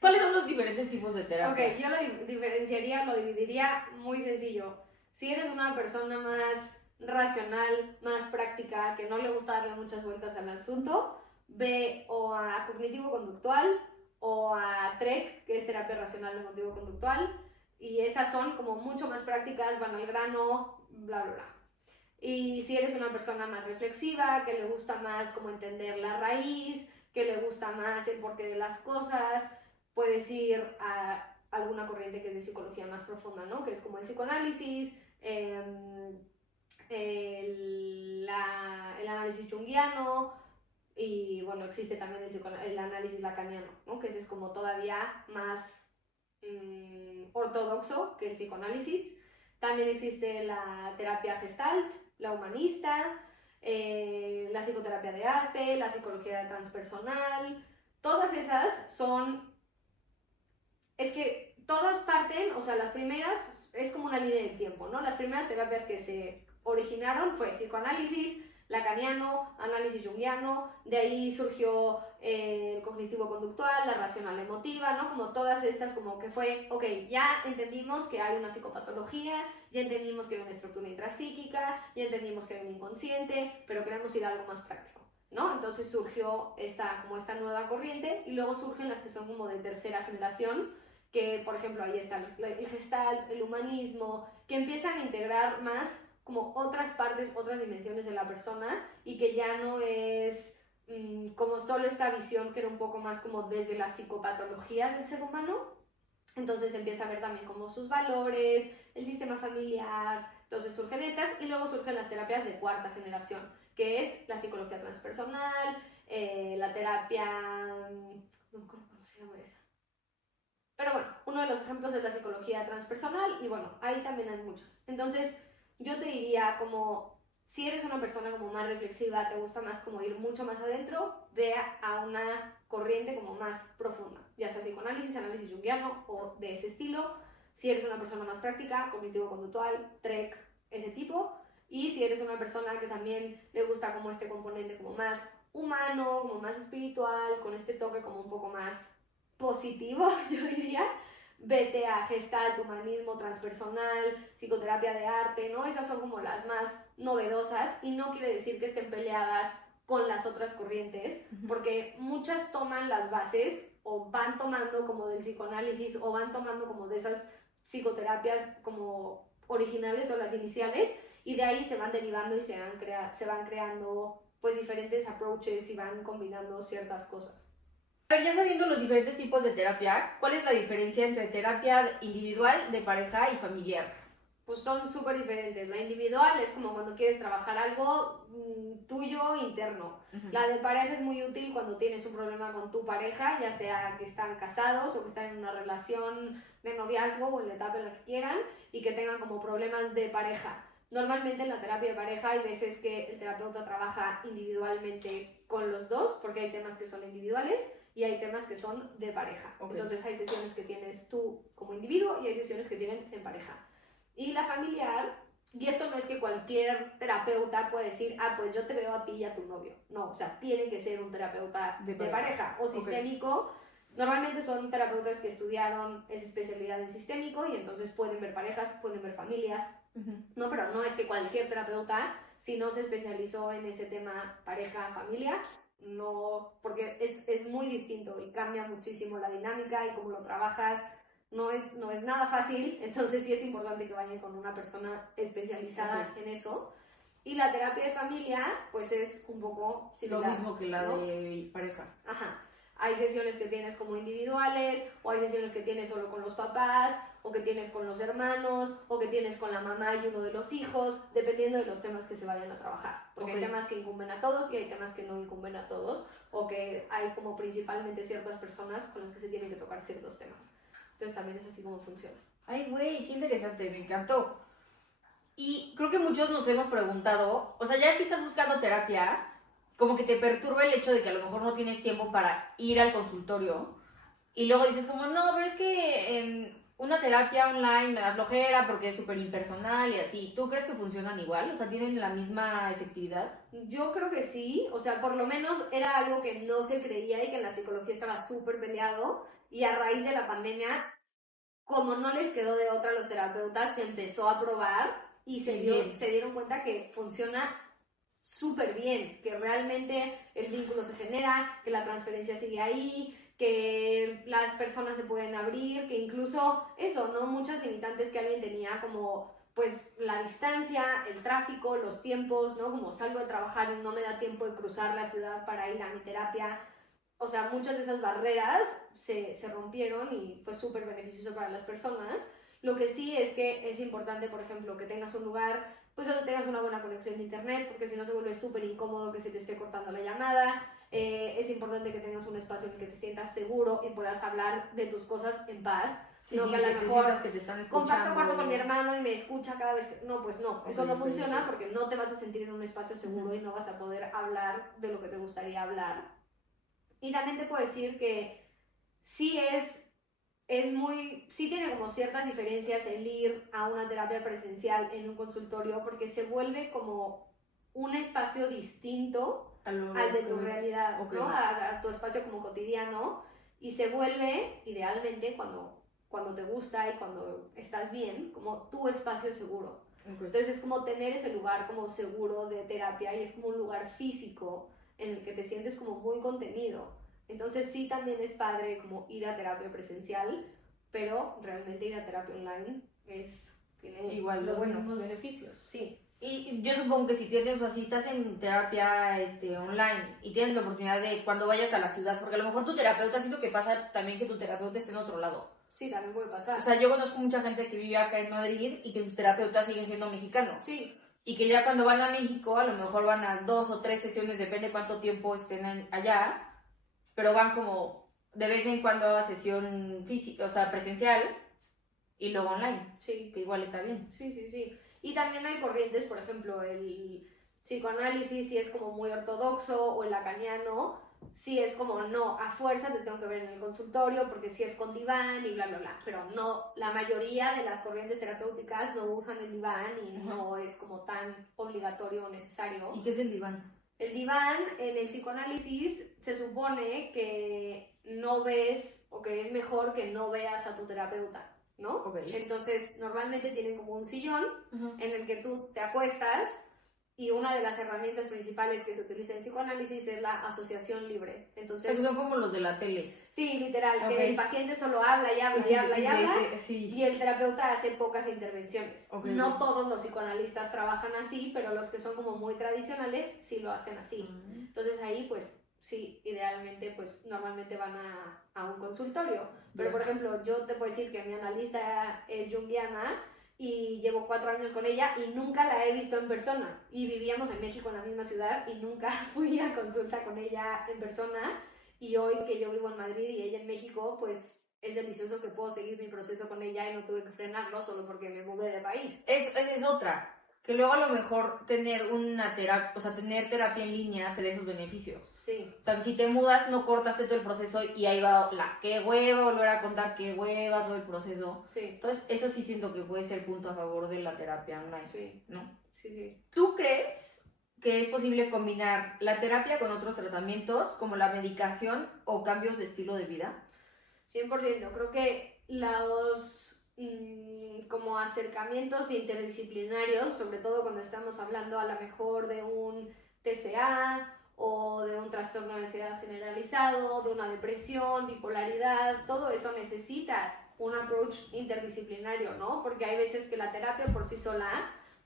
¿Cuáles son los diferentes tipos de terapia? Ok, yo lo diferenciaría, lo dividiría muy sencillo. Si eres una persona más racional, más práctica, que no le gusta darle muchas vueltas al asunto, ve o a cognitivo-conductual o a TREC, que es terapia racional emotivo-conductual, y esas son como mucho más prácticas, van al grano, bla, bla, bla. Y si eres una persona más reflexiva, que le gusta más como entender la raíz, que le gusta más el porqué de las cosas, puedes ir a alguna corriente que es de psicología más profunda, ¿no? Que es como el psicoanálisis, el análisis junguiano y, bueno, existe también el análisis lacaniano, ¿no? Que ese es como todavía más ortodoxo que el psicoanálisis. También existe la terapia gestalt, la humanista, la psicoterapia de arte, la psicología transpersonal. Todas esas son... Es que todas parten, o sea, las primeras es como una línea del tiempo, ¿no? Las primeras terapias que se originaron fue psicoanálisis, lacaniano, análisis junguiano, de ahí surgió el cognitivo-conductual, la racional emotiva, ¿no? Como todas estas, como que fue, ok, ya entendimos que hay una psicopatología, ya entendimos que hay una estructura intrapsíquica, ya entendimos que hay un inconsciente, pero queremos ir a algo más práctico, ¿no? Entonces surgió esta nueva corriente y luego surgen las que son como de tercera generación, que por ejemplo ahí está el Gestalt, el humanismo, que empiezan a integrar más como otras partes, otras dimensiones de la persona y que ya no es como solo esta visión que era un poco más como desde la psicopatología del ser humano. Entonces empieza a ver también como sus valores, el sistema familiar, entonces surgen estas y luego surgen las terapias de cuarta generación, que es la psicología transpersonal, la terapia, no me acuerdo cómo se llama esa. Pero bueno, uno de los ejemplos es la psicología transpersonal y bueno, ahí también hay muchos. Entonces yo te diría como, si eres una persona como más reflexiva, te gusta más como ir mucho más adentro, vea a una corriente como más profunda, ya sea psicoanálisis, análisis junguiano o de ese estilo. Si eres una persona más práctica, cognitivo-conductual, TREC, ese tipo. Y si eres una persona que también le gusta como este componente como más humano, como más espiritual, con este toque como un poco más positivo, yo diría, vete a Gestalt, humanismo transpersonal, psicoterapia de arte, ¿no? Esas son como las más novedosas y no quiere decir que estén peleadas con las otras corrientes, porque muchas toman las bases o van tomando como del psicoanálisis o van tomando como de esas psicoterapias como originales o las iniciales y de ahí se van derivando y se van creando pues diferentes approaches y van combinando ciertas cosas. A ver, ya sabiendo los diferentes tipos de terapia, ¿cuál es la diferencia entre terapia individual, de pareja y familiar? Pues son súper diferentes. La individual es como cuando quieres trabajar algo tuyo interno. La de pareja es muy útil cuando tienes un problema con tu pareja, ya sea que están casados o que están en una relación de noviazgo o en la etapa en la que quieran y que tengan como problemas de pareja. Normalmente en la terapia de pareja hay veces que el terapeuta trabaja individualmente con los dos, porque hay temas que son individuales y hay temas que son de pareja. Okay. Entonces hay sesiones que tienes tú como individuo y hay sesiones que tienes en pareja. Y la familiar, y esto no es que cualquier terapeuta pueda decir, ah, pues yo te veo a ti y a tu novio. No, o sea, tiene que ser un terapeuta de pareja o sistémico. Normalmente son terapeutas que estudiaron esa especialidad en sistémico y entonces pueden ver parejas, pueden ver familias. No, pero no es que cualquier terapeuta, si no se especializó en ese tema pareja, familia, no, porque es muy distinto y cambia muchísimo la dinámica y cómo lo trabajas. No es nada fácil, entonces sí es importante que vayan con una persona especializada en eso. Y la terapia de familia, pues es un poco similar. Lo mismo que la de pareja. Ajá. Hay sesiones que tienes como individuales, o hay sesiones que tienes solo con los papás, o que tienes con los hermanos, o que tienes con la mamá y uno de los hijos, dependiendo de los temas que se vayan a trabajar. Porque hay temas que incumben a todos y hay temas que no incumben a todos, o que hay como principalmente ciertas personas con las que se tienen que tocar ciertos temas. Entonces también es así como funciona. Ay, güey, qué interesante, me encantó. Y creo que muchos nos hemos preguntado, o sea, ya si estás buscando terapia, como que te perturba el hecho de que a lo mejor no tienes tiempo para ir al consultorio y luego dices como, no, pero es que en una terapia online me da flojera porque es súper impersonal y así. ¿Tú crees que funcionan igual? O sea, ¿tienen la misma efectividad? Yo creo que sí, o sea, por lo menos era algo que no se creía y que en la psicología estaba súper peleado y a raíz de la pandemia, como no les quedó de otra a los terapeutas, se empezó a probar y se dieron cuenta que funciona súper bien, que realmente el vínculo se genera, que la transferencia sigue ahí, que las personas se pueden abrir, que incluso eso, ¿no? Muchas limitantes que alguien tenía como pues la distancia, el tráfico, los tiempos, ¿no? Como salgo de trabajar y no me da tiempo de cruzar la ciudad para ir a mi terapia. O sea, muchas de esas barreras se rompieron y fue súper beneficioso para las personas. Lo que sí es que es importante, por ejemplo, que tengas un lugar pues donde tengas una buena conexión de internet, porque si no se vuelve súper incómodo que se te esté cortando la llamada. Es importante que tengas un espacio en el que te sientas seguro y puedas hablar de tus cosas en paz. Sí, no sí, que a lo te mejor sientas que te están escuchando. comparto cuarto con mi hermano y me escucha cada vez que... No, pues no, eso no funciona porque no te vas a sentir en un espacio seguro y no vas a poder hablar de lo que te gustaría hablar. Y también te puedo decir que sí sí tiene como ciertas diferencias el ir a una terapia presencial en un consultorio porque se vuelve como un espacio distinto al de tu realidad, ¿no? A tu espacio como cotidiano y se vuelve idealmente cuando te gusta y cuando estás bien, como tu espacio seguro. Entonces es como tener ese lugar como seguro de terapia y es como un lugar físico en el que te sientes como muy contenido. Entonces sí también es padre como ir a terapia presencial, pero realmente ir a terapia online tiene igual los buenos beneficios, sí. Y yo supongo que si estás en terapia online y tienes la oportunidad de cuando vayas a la ciudad, porque a lo mejor tu terapeuta, siento que pasa también que tu terapeuta esté en otro lado. Sí, también puede pasar. O sea, yo conozco mucha gente que vive acá en Madrid y que sus terapeutas siguen siendo mexicanos. Sí. Y que ya cuando van a México, a lo mejor van a 2 o 3 sesiones, depende cuánto tiempo estén allá, pero van como de vez en cuando a sesión física, o sea, presencial, y luego online. Sí. Que igual está bien. Sí. Y también hay corrientes, por ejemplo, el psicoanálisis sí es como muy ortodoxo, o el lacaniano sí es como, no, a fuerza te tengo que ver en el consultorio porque sí es con diván y bla, bla, bla. Pero no, la mayoría de las corrientes terapéuticas no usan el diván y no es como tan obligatorio o necesario. ¿Y qué es el diván? El diván en el psicoanálisis se supone que no ves, o que es mejor que no veas a tu terapeuta, ¿no? Okay. Entonces, normalmente tienen como un sillón en el que tú te acuestas Y una de las herramientas principales que se utiliza en psicoanálisis es la asociación libre. O Entonces, sea, que son como los de la tele. sí, literal, Ok. que el paciente solo habla y habla Sí, y habla y habla. sí. Y el terapeuta hace pocas intervenciones. Ok. No todos los psicoanalistas trabajan así, pero los que son como muy tradicionales sí lo hacen así. Entonces ahí pues sí, idealmente pues normalmente van a un consultorio. Pero Bien. por ejemplo, yo te puedo decir que mi analista es junguiana y llevo 4 años con ella y nunca la he visto en persona. Y vivíamos en México en la misma ciudad y nunca fui a consulta con ella en persona. Y hoy que yo vivo en Madrid y ella en México, pues es delicioso que puedo seguir mi proceso con ella y no tuve que frenarlo solo porque me mudé de país. Esa es otra. Que luego a lo mejor tener una terapia, o sea, tener terapia en línea te da esos beneficios. Sí. O sea, que si te mudas no cortaste todo el proceso y ahí va la qué hueva, volver a contar qué hueva, todo el proceso. Sí. Entonces, eso sí siento que puede ser punto a favor de la terapia online, Sí. ¿no? Sí. ¿Tú crees que es posible combinar la terapia con otros tratamientos como la medicación o cambios de estilo de vida? 100%. Creo que los como acercamientos interdisciplinarios, sobre todo cuando estamos hablando a lo mejor de un TCA o de un trastorno de ansiedad generalizado, de una depresión, bipolaridad, todo eso necesitas un approach interdisciplinario, ¿no? Porque hay veces que la terapia por sí sola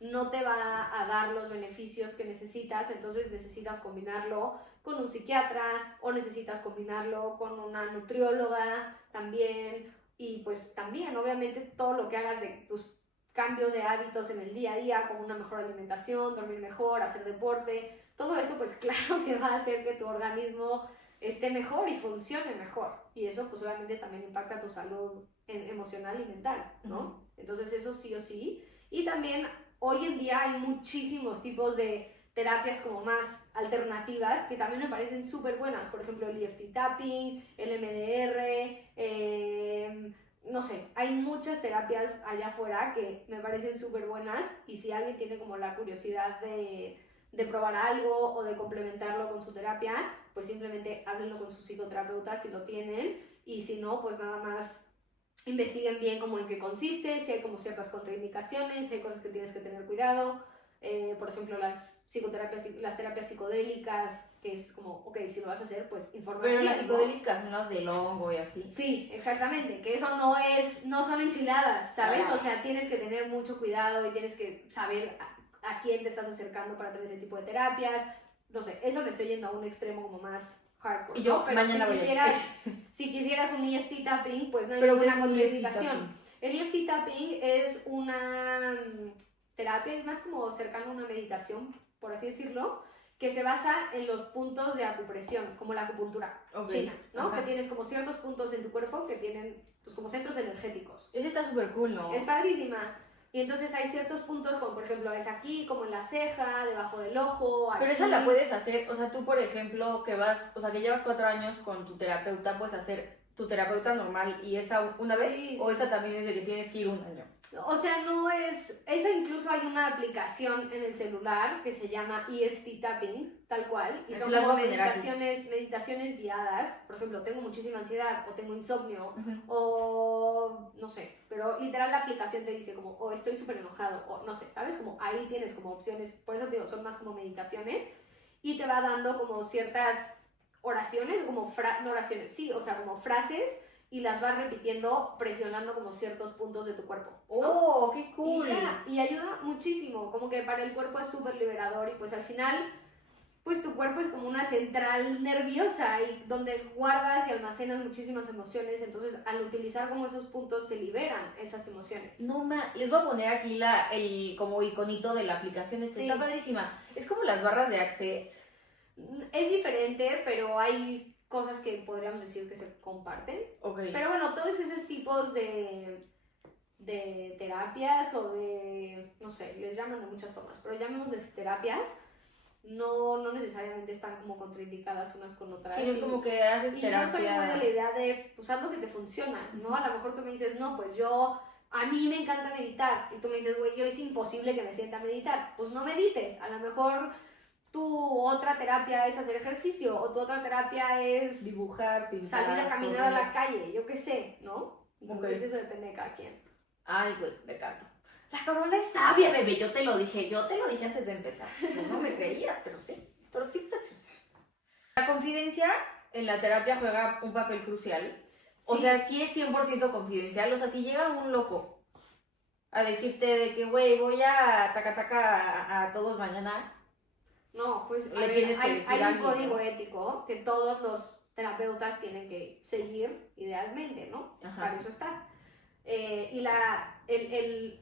no te va a dar los beneficios que necesitas, entonces necesitas combinarlo con un psiquiatra o necesitas combinarlo con una nutrióloga también. Y pues también, obviamente, todo lo que hagas de tus cambios de hábitos en el día a día, como una mejor alimentación, dormir mejor, hacer deporte, todo eso pues claro que va a hacer que tu organismo esté mejor y funcione mejor. Y eso pues obviamente también impacta tu salud emocional y mental, ¿no? Entonces eso sí o sí. Y también hoy en día hay muchísimos tipos de terapias como más alternativas que también me parecen súper buenas. Por ejemplo, el EFT tapping, el MDR, no sé, hay muchas terapias allá afuera que me parecen súper buenas y si alguien tiene como la curiosidad de probar algo o de complementarlo con su terapia, pues simplemente háblenlo con su psicoterapeuta si lo tienen y si no, pues nada más investiguen bien cómo en qué consiste, si hay como ciertas contraindicaciones, si hay cosas que tienes que tener cuidado. Por ejemplo, las terapias psicodélicas, que es como, ok, si lo vas a hacer, pues infórmate. Pero las ¿no? psicodélicas son las del hongo y así. Sí, exactamente, que eso no son enchiladas, ¿sabes? Claro. O sea, tienes que tener mucho cuidado y tienes que saber a quién te estás acercando para tener ese tipo de terapias. No sé, eso me estoy yendo a un extremo como más hardcore, Y yo ¿no? Pero mañana voy a ir. si quisieras un EFT tapping, pues no hay Pero ninguna ¿qué es un contraindicación. El EFT tapping es una terapia, es más como cercano a una meditación, por así decirlo, que se basa en los puntos de acupresión, como la acupuntura china, ¿no? Ajá. Que tienes como ciertos puntos en tu cuerpo que tienen pues como centros energéticos. Esa está súper cool, ¿no? Es padrísima. Y entonces hay ciertos puntos, como por ejemplo es aquí, como en la ceja, debajo del ojo. Pero aquí. esa la puedes hacer, o sea, tú por ejemplo que vas, o sea, que llevas 4 años con tu terapeuta, puedes hacer tu terapeuta normal y esa una vez, Sí, o sí. esa también es de que tienes que ir un año. O sea, no es... Esa incluso hay una aplicación en el celular que se llama EFT Tapping, tal cual. Y Eso son la como voy a poner aquí. meditaciones guiadas. Por ejemplo, tengo muchísima ansiedad o tengo insomnio Ujú. o no sé. Pero literal la aplicación te dice como, o estoy súper enojado o no sé, ¿sabes? Como ahí tienes como opciones. Por eso te digo, son más como meditaciones. Y te va dando como ciertas oraciones, como no oraciones, sí, o sea, como frases y las vas repitiendo presionando como ciertos puntos de tu cuerpo, ¿no? ¡Oh, qué cool! Y ayuda muchísimo, como que para el cuerpo es súper liberador y pues al final, pues tu cuerpo es como una central nerviosa y donde guardas y almacenas muchísimas emociones, entonces al utilizar como esos puntos se liberan esas emociones. No les voy a poner aquí el como iconito de la aplicación, Sí. está padrísima. Es como las barras de Access. Es diferente, pero hay cosas que podríamos decir que se comparten. Ok. Pero bueno, todos esos tipos de terapias o de, no sé, les llaman de muchas formas, pero llamémosles terapias, no necesariamente están como contraindicadas unas con otras. Sí, es como que haces y terapia. yo soy muy de la idea de, pues haz lo que te funciona, ¿no? A lo mejor tú me dices, no, pues a mí me encanta meditar, y tú me dices, güey, yo es imposible que me sienta a meditar, pues no medites, a lo mejor tu otra terapia es hacer ejercicio, o tu otra terapia es Dibujar, pintar, salir a caminar correr. a la calle, yo qué sé, ¿no? Entonces Ok. eso depende de cada quien. Ay, güey, me canto. La Carola es sabia, bebé, yo te lo dije antes de empezar. Tú no me creías, pero sí preciosa. La confidencia en la terapia juega un papel crucial. O Sí. sea, sí es 100% confidencial. O sea, si llega un loco a decirte de que, güey, voy a taca a todos mañana. No, pues Le tienes que hay, decir hay a un alguien, código ¿no? ético que todos los terapeutas tienen que seguir idealmente, ¿no? Ajá. Para eso está.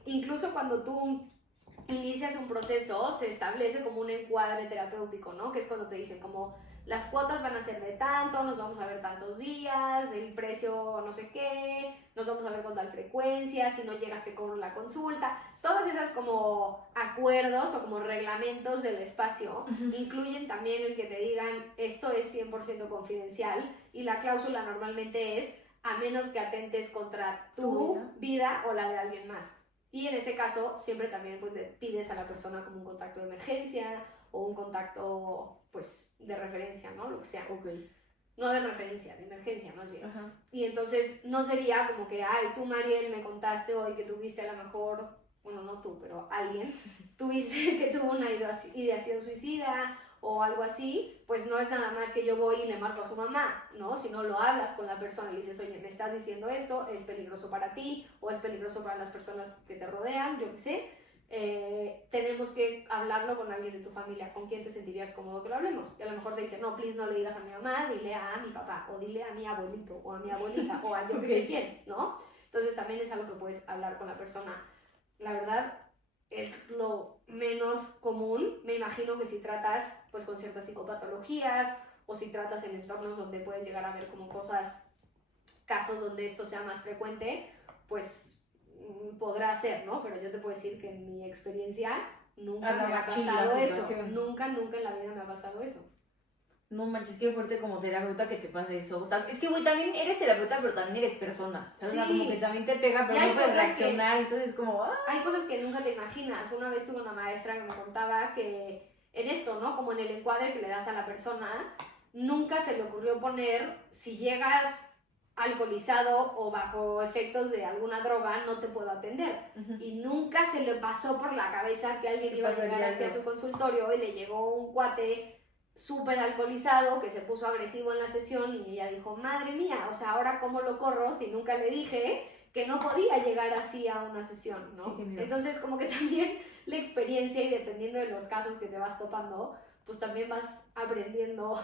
Incluso cuando tú inicias un proceso, se establece como un encuadre terapéutico, ¿no? Que es cuando te dicen como las cuotas van a ser de tanto, nos vamos a ver tantos días, el precio no sé qué, nos vamos a ver con tal frecuencia, si no llegas te cobro la consulta. Todas esas como acuerdos o como reglamentos del espacio incluyen también el que te digan esto es 100% confidencial y la cláusula normalmente es a menos que atentes contra tu vida o la de alguien más. Y en ese caso, siempre también pues, le pides a la persona como un contacto de emergencia o un contacto pues de referencia, ¿no? Lo que sea. Ok. No de referencia, de emergencia más bien. Ajá. Y entonces no sería como que, ay, tú Mariel me contaste hoy que tuviste a lo mejor, bueno, no tú, pero alguien, tuviste que tuvo una ideación suicida o algo así, pues no es nada más que yo voy y le marco a su mamá, ¿no? Si no lo hablas con la persona y le dices, oye, me estás diciendo esto, es peligroso para ti o es peligroso para las personas que te rodean, yo qué sé, tenemos que hablarlo con alguien de tu familia, con quien te sentirías cómodo que lo hablemos. Y a lo mejor te dice, no, please no le digas a mi mamá, dile a mi papá, o dile a mi abuelito, o a mi abuelita, o a yo que sé quién, ¿no? Entonces también es algo que puedes hablar con la persona. La verdad, es lo menos común. Me imagino que si tratas pues con ciertas psicopatologías o si tratas en entornos donde puedes llegar a ver como cosas, casos donde esto sea más frecuente, pues podrá ser, ¿no? Pero yo te puedo decir que en mi experiencia nunca me ha pasado eso. Nunca en la vida me ha pasado eso. No manches, qué fuerte como terapeuta que te pase eso. Es que, güey, también eres terapeuta, pero también eres persona. ¿Sabes? Sí. O sea, como que también te pega, pero no puedes reaccionar. Entonces, como, ¡ah! Hay cosas que nunca te imaginas. Una vez tuve una maestra que me contaba que en esto, ¿no? Como en el encuadre que le das a la persona, nunca se le ocurrió poner si llegas alcoholizado o bajo efectos de alguna droga, no te puedo atender. Y nunca se le pasó por la cabeza que alguien iba a llegar hacia su consultorio y le llegó un cuate súper alcoholizado que se puso agresivo en la sesión y ella dijo, madre mía, o sea, ahora cómo lo corro si nunca le dije que no podía llegar así a una sesión, ¿no? Sí, entonces como que también la experiencia y dependiendo de los casos que te vas topando, pues también vas aprendiendo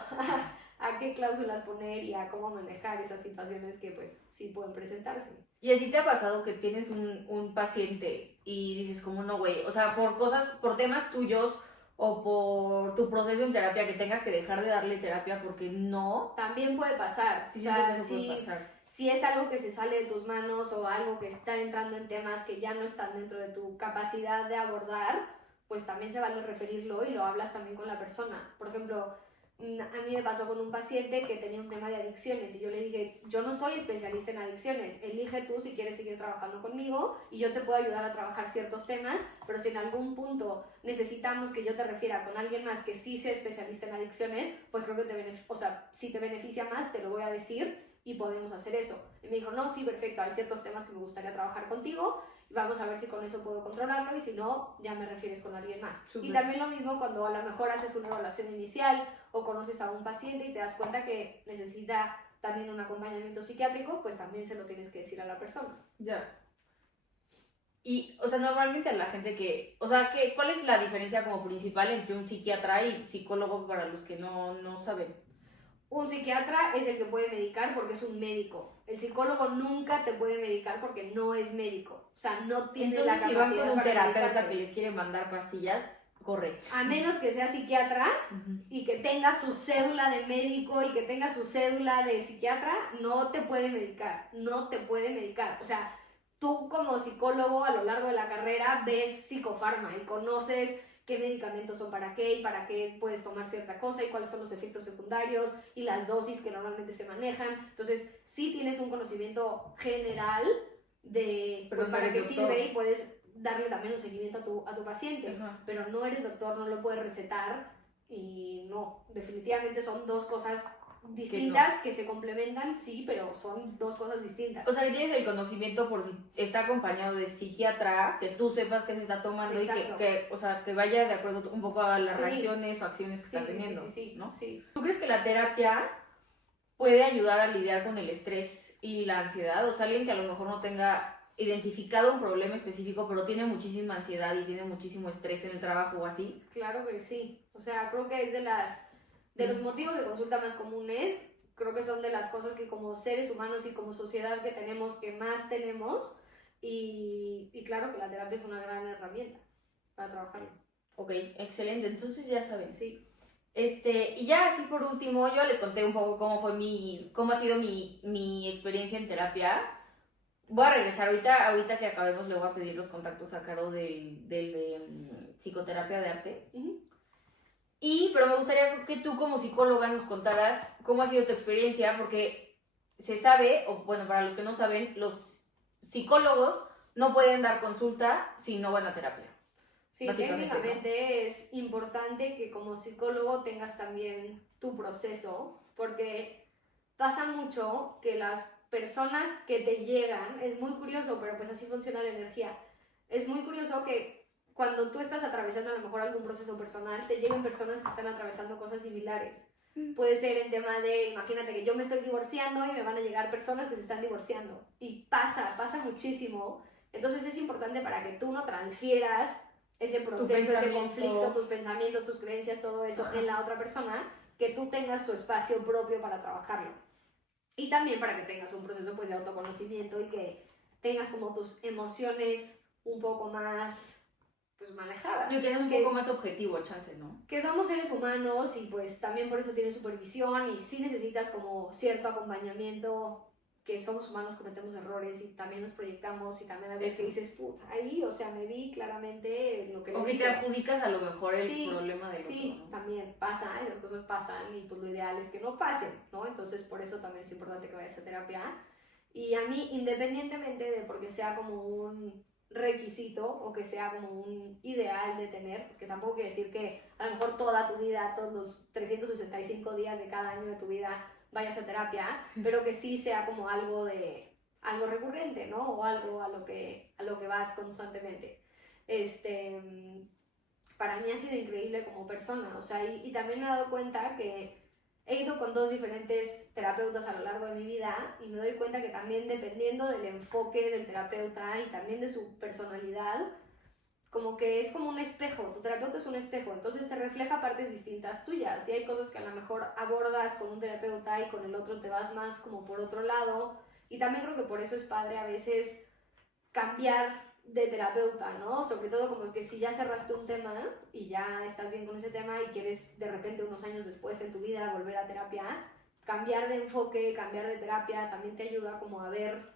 a qué cláusulas poner y a cómo manejar esas situaciones que pues sí pueden presentarse. ¿Y a ti te ha pasado que tienes un paciente y dices como no, güey, o sea, por temas tuyos o por tu proceso en terapia que tengas que dejar de darle terapia porque no? También puede pasar. Sí, o sea, sí, puede pasar. Si es algo que se sale de tus manos o algo que está entrando en temas que ya no están dentro de tu capacidad de abordar, pues también se vale referirlo y lo hablas también con la persona. Por ejemplo, a mí me pasó con un paciente que tenía un tema de adicciones y yo le dije, yo no soy especialista en adicciones, elige tú si quieres seguir trabajando conmigo y yo te puedo ayudar a trabajar ciertos temas, pero si en algún punto necesitamos que yo te refiera con alguien más que sí sea especialista en adicciones, pues creo que si te beneficia más, te lo voy a decir y podemos hacer eso. Y me dijo, no, sí, perfecto, hay ciertos temas que me gustaría trabajar contigo, vamos a ver si con eso puedo controlarlo y si no, ya me refieres con alguien más. Super. Y también lo mismo cuando a lo mejor haces una evaluación inicial o conoces a un paciente y te das cuenta que necesita también un acompañamiento psiquiátrico, pues también se lo tienes que decir a la persona. Ya. Y, o sea, normalmente a la gente que, o sea, ¿cuál es la diferencia como principal entre un psiquiatra y psicólogo para los que no saben? Un psiquiatra es el que puede medicar porque es un médico. El psicólogo nunca te puede medicar porque no es médico. O sea, no tiene la capacidad. Entonces, si van con un terapeuta que les quiere mandar pastillas, corre. A menos que sea psiquiatra y que tenga su cédula de médico y que tenga su cédula de psiquiatra, no te puede medicar. No te puede medicar. O sea, tú como psicólogo a lo largo de la carrera ves psicofarma y conoces qué medicamentos son para qué y para qué puedes tomar cierta cosa y cuáles son los efectos secundarios y las dosis que normalmente se manejan. Entonces, sí tienes un conocimiento general de pues, para qué sirve y puedes darle también un seguimiento a tu paciente, pero no eres doctor, no lo puedes recetar y no, definitivamente son dos cosas distintas que se complementan, sí, pero son dos cosas distintas. O sea, que tienes el conocimiento por si está acompañado de psiquiatra, que tú sepas qué se está tomando. Exacto. Y o sea, que vaya de acuerdo un poco a las Sí. reacciones o acciones que está teniendo, sí, ¿no? sí. ¿Tú crees que la terapia puede ayudar a lidiar con el estrés y la ansiedad? O sea, alguien que a lo mejor no tenga identificado un problema específico, pero tiene muchísima ansiedad y tiene muchísimo estrés en el trabajo o así. Claro que sí. O sea, creo que es de los motivos de consulta más comunes. Creo que son de las cosas que como seres humanos y como sociedad que más tenemos. Y claro que la terapia es una gran herramienta para trabajarlo. Ok, excelente. Entonces ya saben. Sí. Y ya así por último, yo les conté un poco cómo ha sido mi experiencia en terapia. Voy a regresar ahorita que acabemos, le voy a pedir los contactos a Caro del de psicoterapia de arte. Uh-huh. Pero me gustaría que tú como psicóloga nos contaras cómo ha sido tu experiencia, porque se sabe, o bueno, para los que no saben, los psicólogos no pueden dar consulta si no van a terapia. Sí, técnicamente es importante que como psicólogo tengas también tu proceso, porque pasa mucho que las personas que te llegan, es muy curioso, pero pues así funciona la energía, es muy curioso que cuando tú estás atravesando a lo mejor algún proceso personal, te lleguen personas que están atravesando cosas similares. Puede ser en tema de, imagínate que yo me estoy divorciando y me van a llegar personas que se están divorciando, y pasa muchísimo. Entonces es importante para que tú no transfieras ese proceso, ese conflicto, tus pensamientos, tus creencias, todo eso en la otra persona, que tú tengas tu espacio propio para trabajarlo. Y también para que tengas un proceso pues de autoconocimiento y que tengas como tus emociones un poco más pues manejadas. Y que eres un poco más objetivo, chance, ¿no? Que somos seres humanos y pues también por eso tienes supervisión y sí necesitas como cierto acompañamiento, que somos humanos, cometemos errores y también nos proyectamos y también a veces que dices, puta, ahí, o sea, me vi claramente lo que... O que te adjudicas a lo mejor el problema del otro, Sí, ¿no? también pasa, esas cosas pasan y pues lo ideal es que no pasen, ¿no? Entonces por eso también es importante que vayas a terapia. Y a mí, independientemente de porque sea como un requisito o que sea como un ideal de tener, porque tampoco quiere decir que a lo mejor toda tu vida, todos los 365 días de cada año de tu vida vayas a terapia, pero que sí sea como algo recurrente, ¿no? O algo a lo que vas constantemente. Para mí ha sido increíble como persona, o sea, y también me he dado cuenta que he ido con 2 diferentes terapeutas a lo largo de mi vida y me doy cuenta que también dependiendo del enfoque del terapeuta y también de su personalidad, como que es como un espejo, tu terapeuta es un espejo, entonces te refleja partes distintas tuyas y hay cosas que a lo mejor abordas con un terapeuta y con el otro te vas más como por otro lado, y también creo que por eso es padre a veces cambiar de terapeuta, ¿no? Sobre todo como que si ya cerraste un tema y ya estás bien con ese tema y quieres de repente unos años después en tu vida volver a terapia, cambiar de enfoque, cambiar de terapia también te ayuda como a ver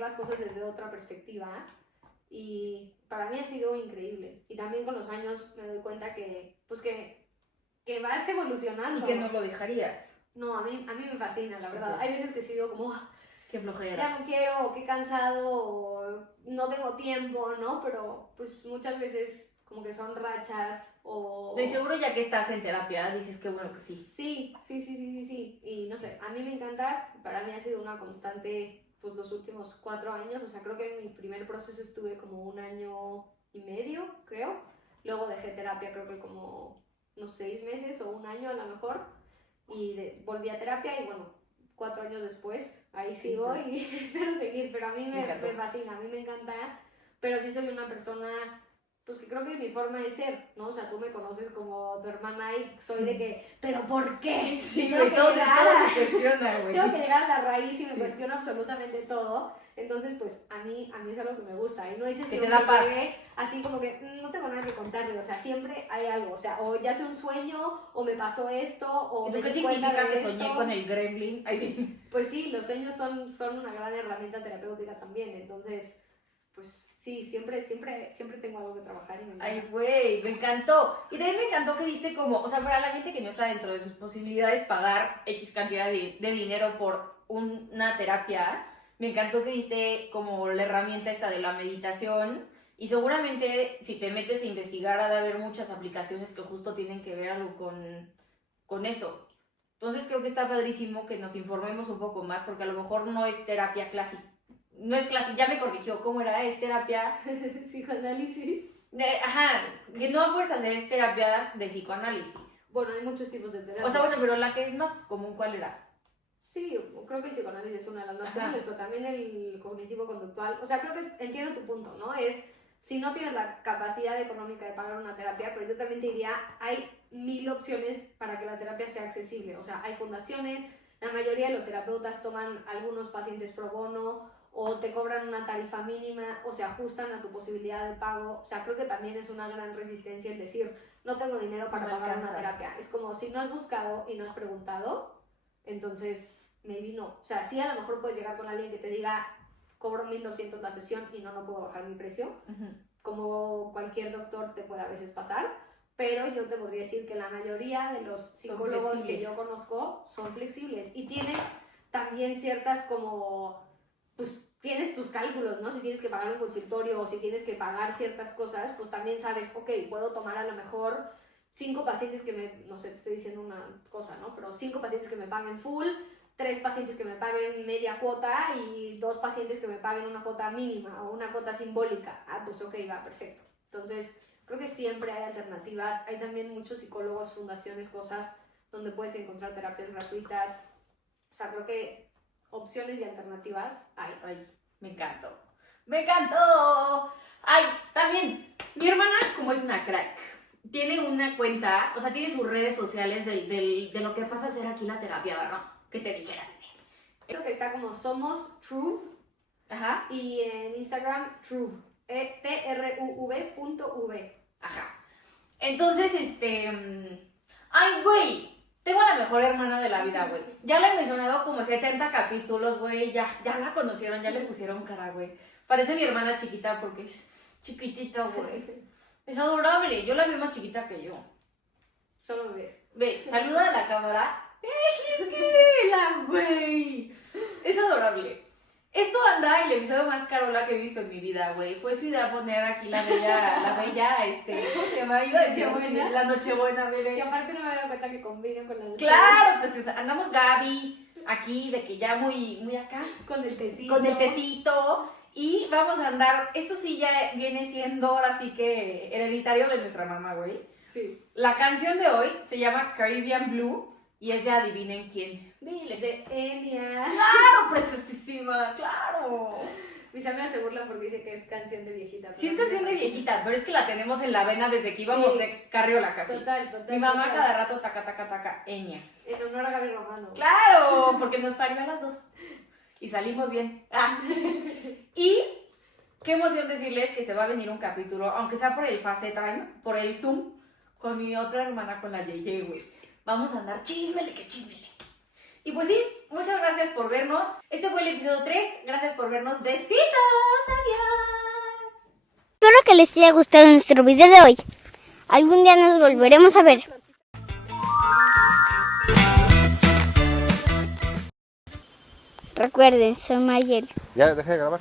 las cosas desde otra perspectiva. Y para mí ha sido increíble. Y también con los años me doy cuenta que vas evolucionando. Y que no lo dejarías. No, a mí me fascina, la verdad. Hay veces que he sido como, qué flojera. Ya no quiero, o qué cansado, o no tengo tiempo, ¿no? Pero pues muchas veces como que son rachas o... No, y seguro ya que estás en terapia dices que bueno que sí. Sí. Y no sé, a mí me encanta. Para mí ha sido una constante pues los últimos 4 años, o sea, creo que en mi primer proceso estuve como 1 año y medio, creo. Luego dejé terapia creo que como unos 6 meses o 1 año a lo mejor, y volví a terapia y bueno, 4 años después, ahí sigo y espero seguir, pero a mí me fascina, a mí me encanta, pero sí soy una persona pues que creo que es mi forma de ser, ¿no? O sea, tú me conoces como tu hermana y soy de que, ¿pero por qué? Sí, güey, todo se cuestiona, güey. Tengo que llegar a la raíz y me cuestiono absolutamente todo. Entonces, pues, a mí es algo que me gusta. Y no es que te da paz. Así como que no tengo nada que contarle. O sea, siempre hay algo. O sea, o ya sé un sueño, o me pasó esto, o ¿Y tú me qué di cuenta significa de que esto? soñé con el gremlin? Ay, sí. Pues sí, los sueños son una gran herramienta terapéutica también. Entonces... pues sí, siempre tengo algo que trabajar y me encanta. Ay, güey, me encantó. Y también me encantó que diste como, o sea, para la gente que no está dentro de sus posibilidades pagar X cantidad de dinero por una terapia, me encantó que diste como la herramienta esta de la meditación. Y seguramente si te metes a investigar ha de haber muchas aplicaciones que justo tienen que ver algo con eso. Entonces creo que está padrísimo que nos informemos un poco más, porque a lo mejor no es terapia clásica. No es clásica, ya me corrigió, ¿cómo era? Es terapia... Psicoanálisis. Ajá, que no a fuerzas es terapia de psicoanálisis. Bueno, hay muchos tipos de terapia. O sea, bueno, pero la que es más común, ¿cuál era? Sí, creo que el psicoanálisis es una de las más Ajá. comunes, pero también el cognitivo-conductual. O sea, creo que entiendo tu punto, ¿no? Es, si no tienes la capacidad económica de pagar una terapia, pero yo también te diría, hay 1000 opciones para que la terapia sea accesible. O sea, hay fundaciones, la mayoría de los terapeutas toman algunos pacientes pro bono, o te cobran una tarifa mínima, o se ajustan a tu posibilidad de pago. O sea, creo que también es una gran resistencia el decir, no tengo dinero para No pagar alcanza. una terapia. Es como, si no has buscado y no has preguntado, entonces, maybe no. O sea, sí a lo mejor puedes llegar con alguien que te diga, cobro 1200 la sesión y no puedo bajar mi precio. Como cualquier doctor te puede a veces pasar, pero yo te podría decir que la mayoría de los psicólogos que flexibles. yo conozco son flexibles. Y tienes también ciertas como, pues tienes tus cálculos, ¿no? Si tienes que pagar un consultorio o si tienes que pagar ciertas cosas, pues también sabes, ok, puedo tomar a lo mejor 5 pacientes que me, no sé, te estoy diciendo una cosa, ¿no? Pero 5 pacientes que me paguen full, 3 pacientes que me paguen media cuota y 2 pacientes que me paguen una cuota mínima o una cuota simbólica. Ah, pues ok, va, perfecto. Entonces, creo que siempre hay alternativas. Hay también muchos psicólogos, fundaciones, cosas donde puedes encontrar terapias gratuitas. O sea, creo que opciones y alternativas hay. Ay, me encantó. ¡Me encantó! Ay, también, mi hermana, como es una crack, tiene una cuenta, o sea, tiene sus redes sociales de lo que pasa a hacer aquí la terapia, ¿no? Que te dijera. Creo que está como Somos Truth Ajá, y en Instagram Truth, truv.v. ajá. Entonces, ay, güey, tengo la mejor hermana de la vida, güey. Ya la he mencionado como 70 capítulos, güey, ya la conocieron, ya le pusieron cara, güey. Parece mi hermana chiquita porque es chiquitita, güey. Es adorable, yo la veo más chiquita que yo. Solo me ves. Ve, saluda a la cámara. ¡Ay, es que la güey! Es adorable. Esto anda el episodio más carola que he visto en mi vida, güey. Fue su idea poner aquí la bella, ¿cómo se llama? Iba a decir Nochebuena. la Nochebuena, Y bebé. aparte no me había dado cuenta que combinan con la Claro, pues o sea, andamos Gaby aquí, de que ya muy acá, con el tecito. con el tecito. Y vamos a andar, esto sí ya viene siendo ahora sí que hereditario de nuestra mamá, güey. Sí. La canción de hoy se llama Caribbean Blue y es de adivinen quién. Dile. De Enya. Claro, preciosísima, claro. Mis amigos se burlan porque dicen que es canción de viejita. Sí, es pero canción de no. viejita, pero es que la tenemos en la vena desde que íbamos Sí. de carriola casi. Total. Mi mamá total. cada rato taca, Eña. En honor a Gaby Romano. Claro, porque nos parió a las dos. Y salimos bien. Ah. Y qué emoción decirles que se va a venir un capítulo, aunque sea por el FaceTime, por el Zoom, con mi otra hermana, con la Yeye, güey. Vamos a andar chismele que chismele. Y pues sí, muchas gracias por vernos. Este fue el episodio 3. Gracias por vernos. Besitos. Adiós. Espero que les haya gustado nuestro video de hoy. Algún día nos volveremos a ver. Recuerden, soy Mayel. Ya, dejé de grabar.